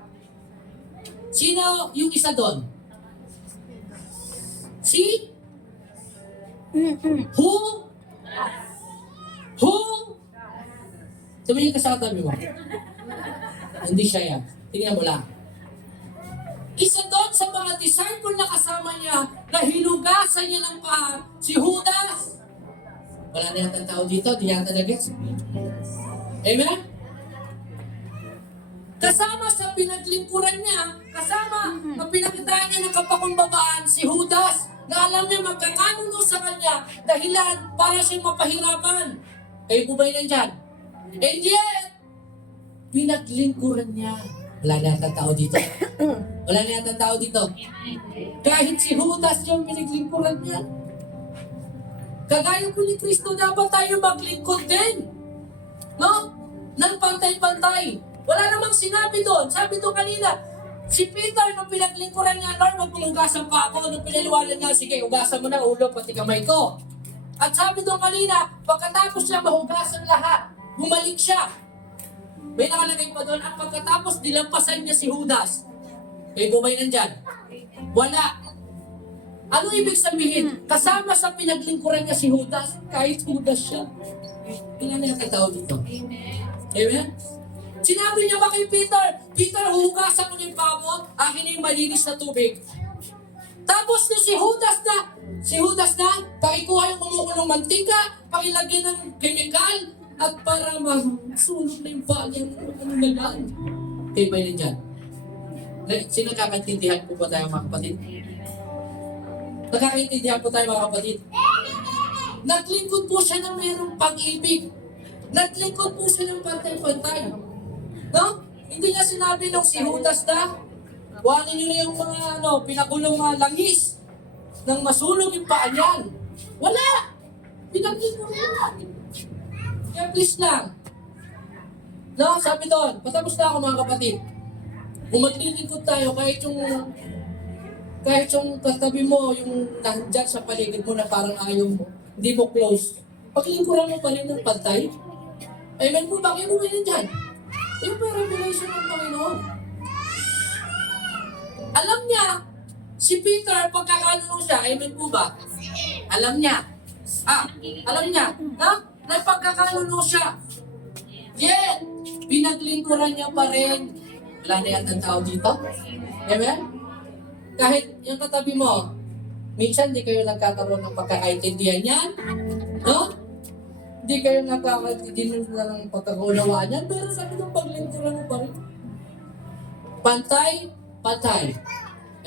sino yung isa doon? Si? Who? Tumingin ka sa katabi mo. Hindi siya yan. Tingnan mo lang. Isa doon sa mga disciple na kasama niya na hinugasan niya ng paa, si Judas. Wala na yata tao dito, di yata nag-gets. Amen? Kasama sa pinaglingkuran niya, kasama ang pinakitaan niya ng kapakumbabaan, si Judas, na alam niya magkakanuno sa kanya, dahilan para siyang mapahirapan. Kayo po ba yun dyan? And yet, pinaglingkuran niya. Wala na yata tao dito. Wala na yata tao dito. Kahit si Judas yung pinaglingkuran niya. Kagaya po ni Kristo, dapat tayo maglingkod din. No? Nang pantay-pantay. Wala namang sinabi doon. Sabi doon kanina, si Peter, nung pinaglingkuran niya, Lord, huwag mong ugasan pa ako. Nung pinaliwanan niya, sige, ugasan mo na ulo, pati kamay ko. At sabi doon kanina, pagkatapos niya mahugasan lahat, bumalik siya. May nakalagay pa doon, at pagkatapos dilampasan niya si Judas. Kayo bumay nandyan? Wala. Ano ibig sabihin? Kasama sa pinaglingkuran niya si Judas, kahit Judas siya. Ilan na yung tao dito? Amen? Sinabi niya ba kay Peter, Peter, huhugasan mo na yung paa mo, akin na yung malinis na tubig. Tapos na si Judas na, pakikuha yung kumukulong mantika, pakilagyan ng chemical, at para masunog na yung paa niya, ano na lang. Kayo ba yun dyan? Sino nakakaintindihan po ba tayo mga kapatid? Nakakaintindihan po tayo mga kapatid? Naglingkod po siya ng mayroong pag-ibig. Naglingkod po siya ng pantay-pantay. No? Hindi niya sinabi nung si Judas na, kuhanin niyo yung mga pinagulong langis nang masunog yung paa niyan. Wala! Pinaglingkod niya. Kaya please lang. No, sabi doon, patapos na ako mga kapatid. Kung maglilingkod tayo, kahit yung katabi mo, yung nandyan sa paligid mo na parang ayaw mo, hindi mo close, paglingkuran mo pa rin ng pantay. Amen po ba? Kaya mo ba yun dyan? Yung may revelation ng Panginoon. Alam niya, si Peter, pagkakano siya, amen po ba? Alam niya. Alam niya, na pagkakano siya. Yet, pinaglingkuran niya pa rin. Wala na yata ang tao dito. Amen? Kahit yung katabi mo, minsan di kayo nagkakaroon ng pagkakaintindihan yan. No? Di kayo nagkakaintindihan ng pagkakaunawaan yan. Pero sabi ng paglingkuran mo pa rin. Pantay, patay.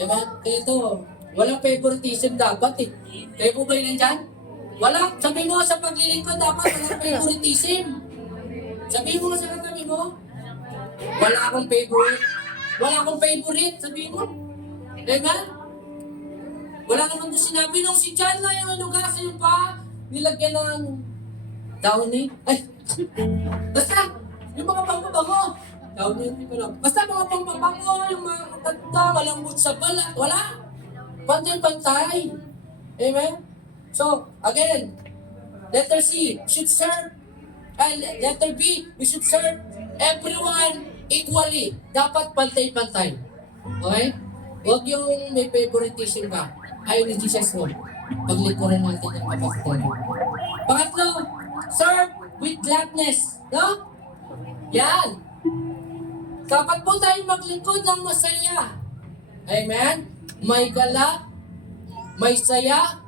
Amen? Kaya ito, walang favoritism dapat eh. Kaya po ba yun nandyan? Wala. Sabi mo sa paglilingkod dapat walang favoritism. Sabi mo sa katabi mo, wala akong favorite. Wala akong favorite, sabi mo. Amen? Wala naman doon sinabi nung si John na yung anugasan yung pa, nilagyan ng downy. Basta, yung mga pampabango. Downy, hindi ko lang. Basta mga pampabango, yung mga tanda, malambot sa balat. Wala. Pantay-pantay. Amen? So, again, letter C, should serve. Letter B, we should serve everyone equally. Dapat pantay-pantay. Okay? Huwag yung may favoritism ka. Ayaw ni Jesus mo. Paglikurin natin yung kapatid. Pangatlo, serve with gladness. No? Yan. Dapat po tayo maglingkod ng masaya. Amen? May galak, may saya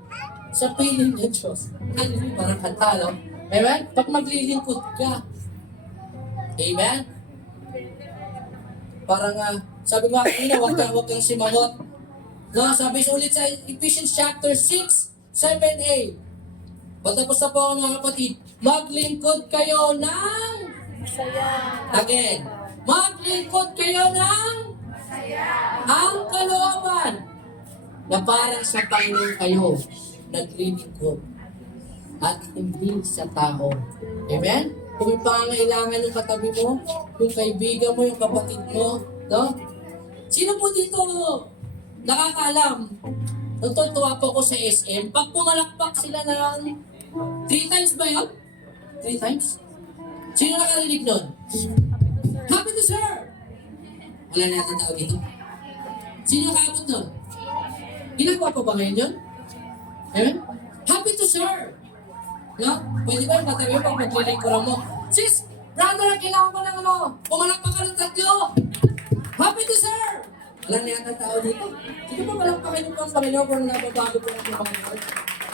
sa piling ng Diyos. Ano yun? Parang kanta, no? Amen? Pag maglilingkod ka. Amen? Parang sabi nga kanina, huwag kang simangot. No, sabi ulit sa Ephesians chapter 6, 7a. Patapos na po ako mga kapatid. Maglingkod kayo ng again. Maglingkod kayo ng ang kalooban na parang sa Panginoon kayo naglilingkod at hindi sa tao. Amen? Kung may pangangailangan ng katabi mo, yung kaibigan mo, yung kapatid mo, no? Sino po dito nakakaalam? Natutuwa po ko sa SM. Pag pumalakpak sila ng 3 times ba yun? 3 times? Sino nakarinig nun? Happy to serve! Wala na yata tao dito. Sino nakaabot nun? Ginagawa pa ba ngayon yun? Amen? Happy to serve! No? Pwede ba yung katabi mo pag maglilingkuran mo? Sis, brother, kailangan ko ng pumalakpak ka ng 3. Happy to serve! Wala na yata tao dito. Sige ba malakpakin yung pang Panginoon kung nababago po ng Panginoon?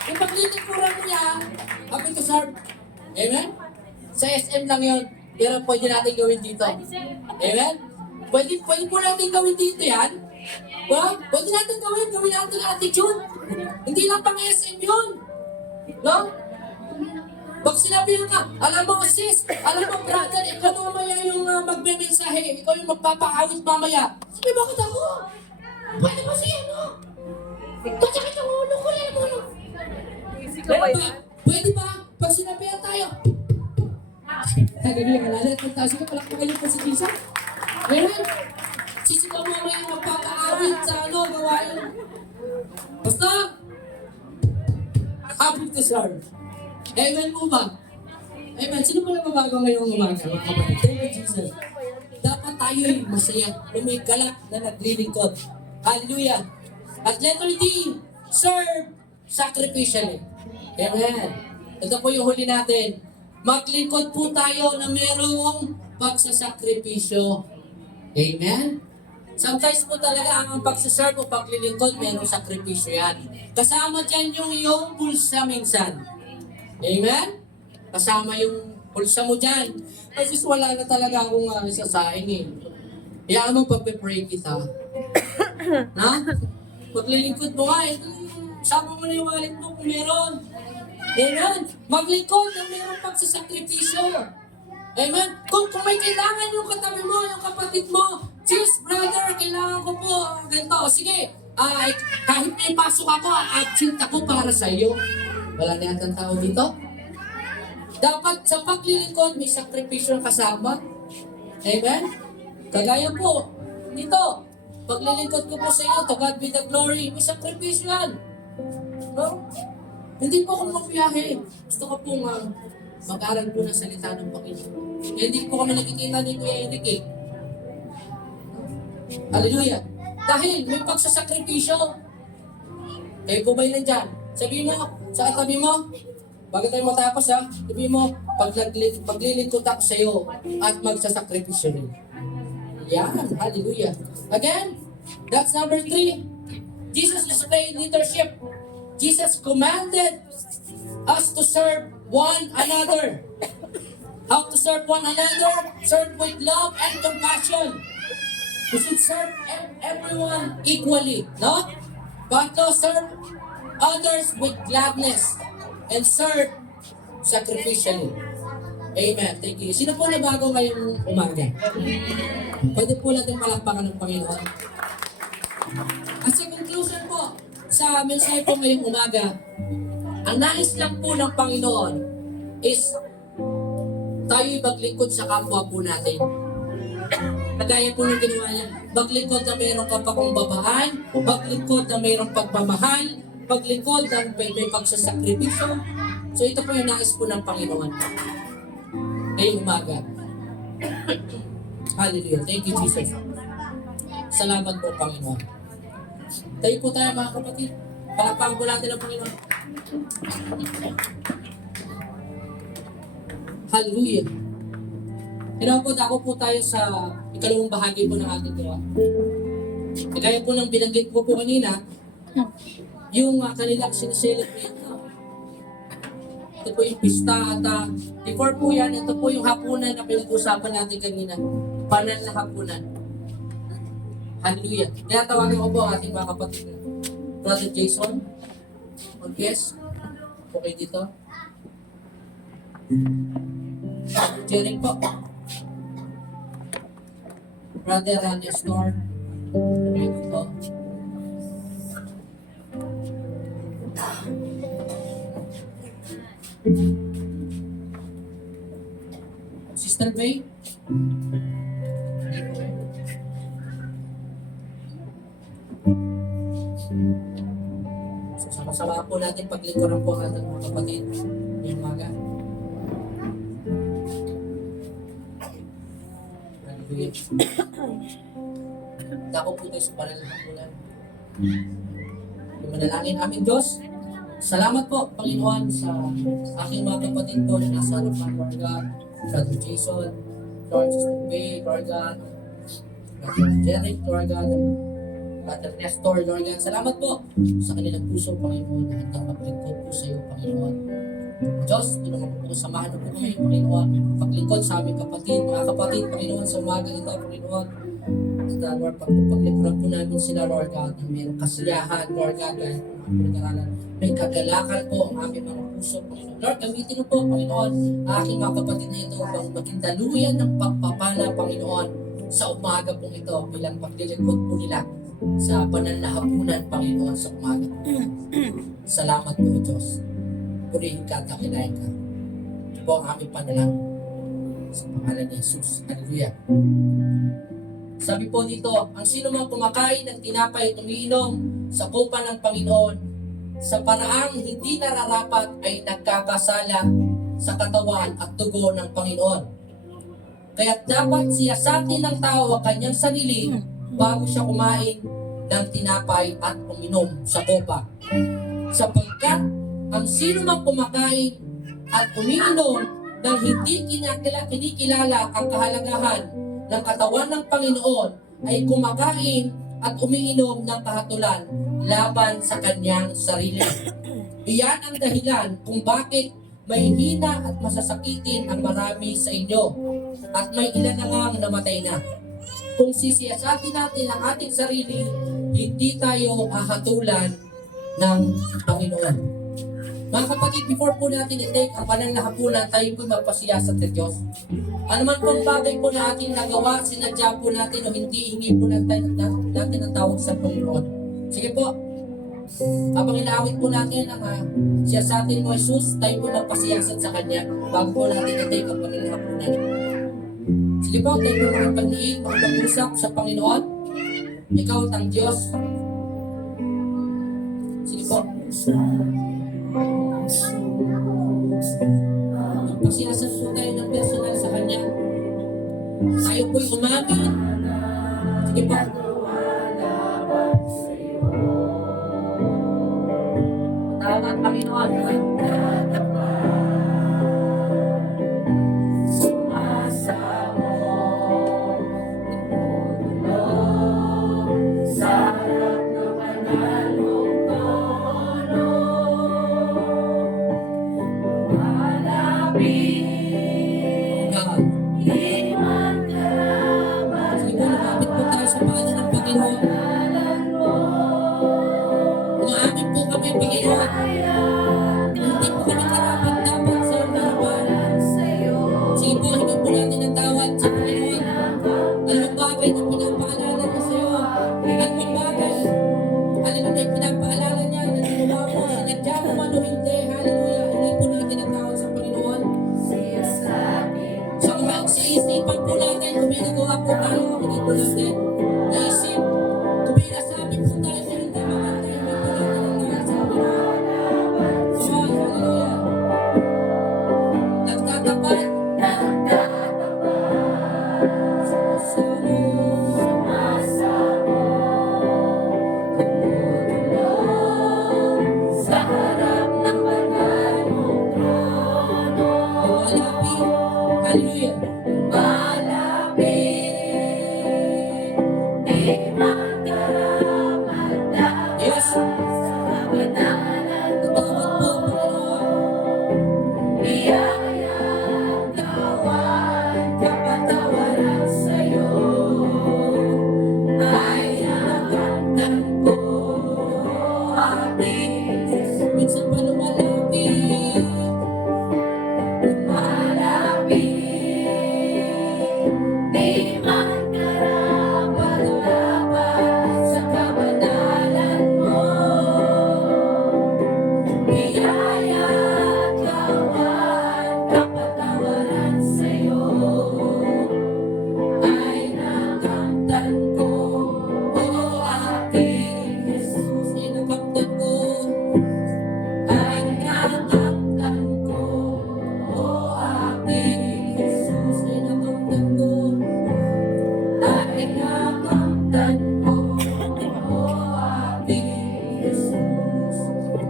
Yung paglilingkuran mo yan, happy to serve. Amen? Sa SM lang yun. Pero pwede natin gawin dito. Amen? Pwede po natin gawin dito yan. Well, pwede natin gawin natin attitude. Hindi lang pang SM yun. No? Pag sinabi ka, alam mo sis, alam mo brother, ikaw mamaya yung magbe-mensahe, ikaw yung magpapaawit mamaya. Sabi, bakit ako? Pwede mo siya, no? Kasakit ang ulo ko lang mo, no? Pwede ba? Pag sinabihan tayo, kagabi, malalat ng tao, sige, palakpakan yung po si Lisa. Meron? Sisigaw mo mamaya yung magpapaawit sa gawain. Basta, happy to serve. Amen po ba? Amen. Sino pa nababago ngayong umaga? Thank you, Jesus. Dapat tayo'y masaya, may galak na naglilingkod. Hallelujah. At letter D, serve sacrificially. Amen. Ito po yung huli natin. Maglingkod po tayo na merong pagsasakripisyo. Amen. Sometimes po talaga ang pagsaserve o paglilingkod, merong sakripisyo yan. Kasama dyan yung iyong pulsa minsan. Amen? Kasama yung pulsa mo dyan. Kasi wala na talaga akong isasaing eh. Hayaan mo pagpe-pray kita. Na? Paglilingkod mo nga eh. Sama mo na yung wallet mo kung meron. Amen. Maglingkod ng mayroong pagsasakripisyo. Amen. Kung may kailangan yung katabi mo, yung kapatid mo, sis, brother, kailangan ko po ganito. Sige, kahit may pasok ako, absent ako para sa iyo. Wala na yatang tao dito. Dapat sa paglilingkod, may sakripisyo kasama. Amen. Kagaya po, dito, paglilingkod ko po sa iyo, to God be the glory, may sakripisyo yan. No? Hindi po ako mabiyahe. Gusto ko po mag-aral po ng salita ng Panginoon. Hindi po kami nakikita ni Kuya Eric eh. Hallelujah. Dahil may pagsasakripisyo. Kayo po ba'y nandyan? Sabihin mo, sa katabi mo, bago tayo matapos ha, sabihin mo, paglilingkod ako sa iyo at magsasakripisyo rin. Yan, hallelujah. Again, that's number 3. Jesus displayed leadership. Jesus commanded us to serve one another. How to serve one another? Serve with love and compassion. We should serve everyone equally, no? But to serve others with gladness and serve sacrificially. Amen. Thank you. Sino po na bago ngayong umaga? Pwede po natin palakpakan ng Panginoon. As a conclusion po, sa mensahe po ngayong umaga, ang nais lang po ng Panginoon is tayo'y maglingkod sa kapwa po natin. Kagaya po ng ginawa niya, maglingkod na mayroong kapakumbabaan, maglingkod na mayroong pagmamahal, maglingkod na may pagsasakripisyo. So ito po yung nais po ng Panginoon ngayong umaga. Hallelujah. Thank you, Jesus. Salamat po, Panginoon. Tayo po tayo, mga kapatid. Palakpakan po natin ang Panginoon. Hallelujah. Kailangan po, dako po tayo sa ikalawang bahagi po ng ating gawa. Kaya po nang binanggit ko po kanina, yung kanilang sineselebrate. Ito po yung pista at before po yan, ito po yung hapunan na pinag-usapan natin kanina. Banal na hapunan. Hallelujah. Kaya tawagan ko po ang ating mga kapatid. Brother Jason, mag-guess. Okay dito. Jering po. Brother Nestor. Okay dito. Sister Bay. So, sama-sama po natin paglingkuran po ang ating mga kapatid ngayong umaga. Hallelujah. Dako po tayo sa banal na hapunan. Manalangin aming Diyos. Salamat po, Panginoon, sa aking mga kapatid po na nasa harapan, Lord God, Brother Jason, Lord Sister Bay, Lord God, Brother Jeric, Lord God, Brother Nestor, Lord God. Salamat po sa kanilang puso, Panginoon, na handang maglingkod po sa iyo, Panginoon. Diyos, tulungan po samahan po kami, Panginoon, paglingkod sa aming kapatid, mga kapatid, Panginoon, sa umaga ito, Panginoon. At Lord, paglingkuran po namin sila, Lord God, na mayroong kasiyahan, Lord God, dahil po ang pinag-aralan, may kagalakan po ang aming mga puso, Panginoon. Lord, gamitin mo po, Panginoon, aking mga kapatid na ito, bang maging daluyan ng pagpapala, Panginoon, sa umaga pong ito, bilang paglilingkod po nila sa banal na hapunan, Panginoon, sa umaga. Salamat po, Diyos. Purihin ka at dakilain ka. Ito po ang aming panalangin sa pangalan ni Jesus. Hallelujah. Sabi po dito, ang sino mang kumakain ng tinapay at umiinom sa kupa ng Panginoon sa paraang hindi nararapat ay nagkakasala sa katawan at dugo ng Panginoon. Kaya dapat siyasatin ng tao ang kanyang sarili bago siya kumain ng tinapay at uminom sa kupa. Sapagkat ang sino mang kumakain at umiinom ng hindi kinikilala ang kahalagahan ng katawan ng Panginoon ay kumakain at umiinom ng kahatulan laban sa kanyang sarili. Iyan ang dahilan kung bakit may hina at masasakitin ang marami sa inyo at may ilan na ngang namatay na. Kung sisiyasatin natin ang ating sarili, hindi tayo hahatulan ng Panginoon. Mga kapatid, before po natin i-take ang banal na hapunan, tayo po magpasiyasat sa Diyos. Ano man pong bagay po na ating nagawa, sinadya po natin o hindi, hingi po natin ang tawag sa Panginoon. Sige po, habang inaawit po natin ang siya sa atin mo Jesus, tayo po magpasiyasat sa Kanya bago po natin i-take ang banal na hapunan. Sige po, tayo po makapag-iig, makapag-usap sa Panginoon. Ikaw at ang Diyos. Sige po. Magpasiyasat po tayo ng personal sa Kanya. Tayo po'y umamin. Sige po. Tawag Panginoon.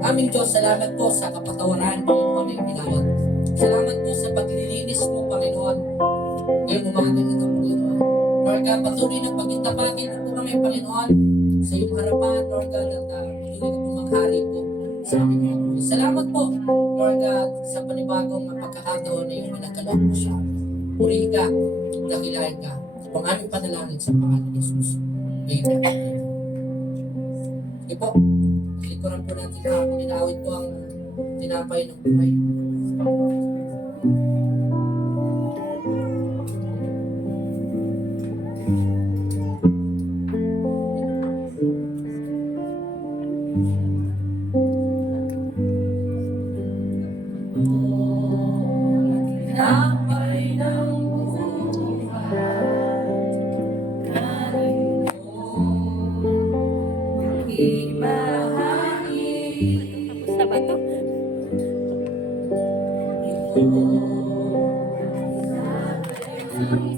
Aming Diyos, salamat po sa kapatawaran, Panginoon, ng pinawag. Salamat po sa paglilinis mo, Panginoon. Ngayong umaga ito, Panginoon. Lord God, patuloy na pagkitapatin mo po kami, Panginoon, sa iyong harapan, Lord God, at patuloy na po maghari po sa aming mga Diyos. Salamat po, Lord God, sa panibagong pagkakataon na iyong pinagkaloob mo sa amin. Purihin ka, dakilain ka. Ang aming panalangin sa pangalan ni Jesus. Amen. Sige po. Likuran po natin habang inaawit po ang tinapay ng buhay. Tinapay ng Tapos na ba to? buhay.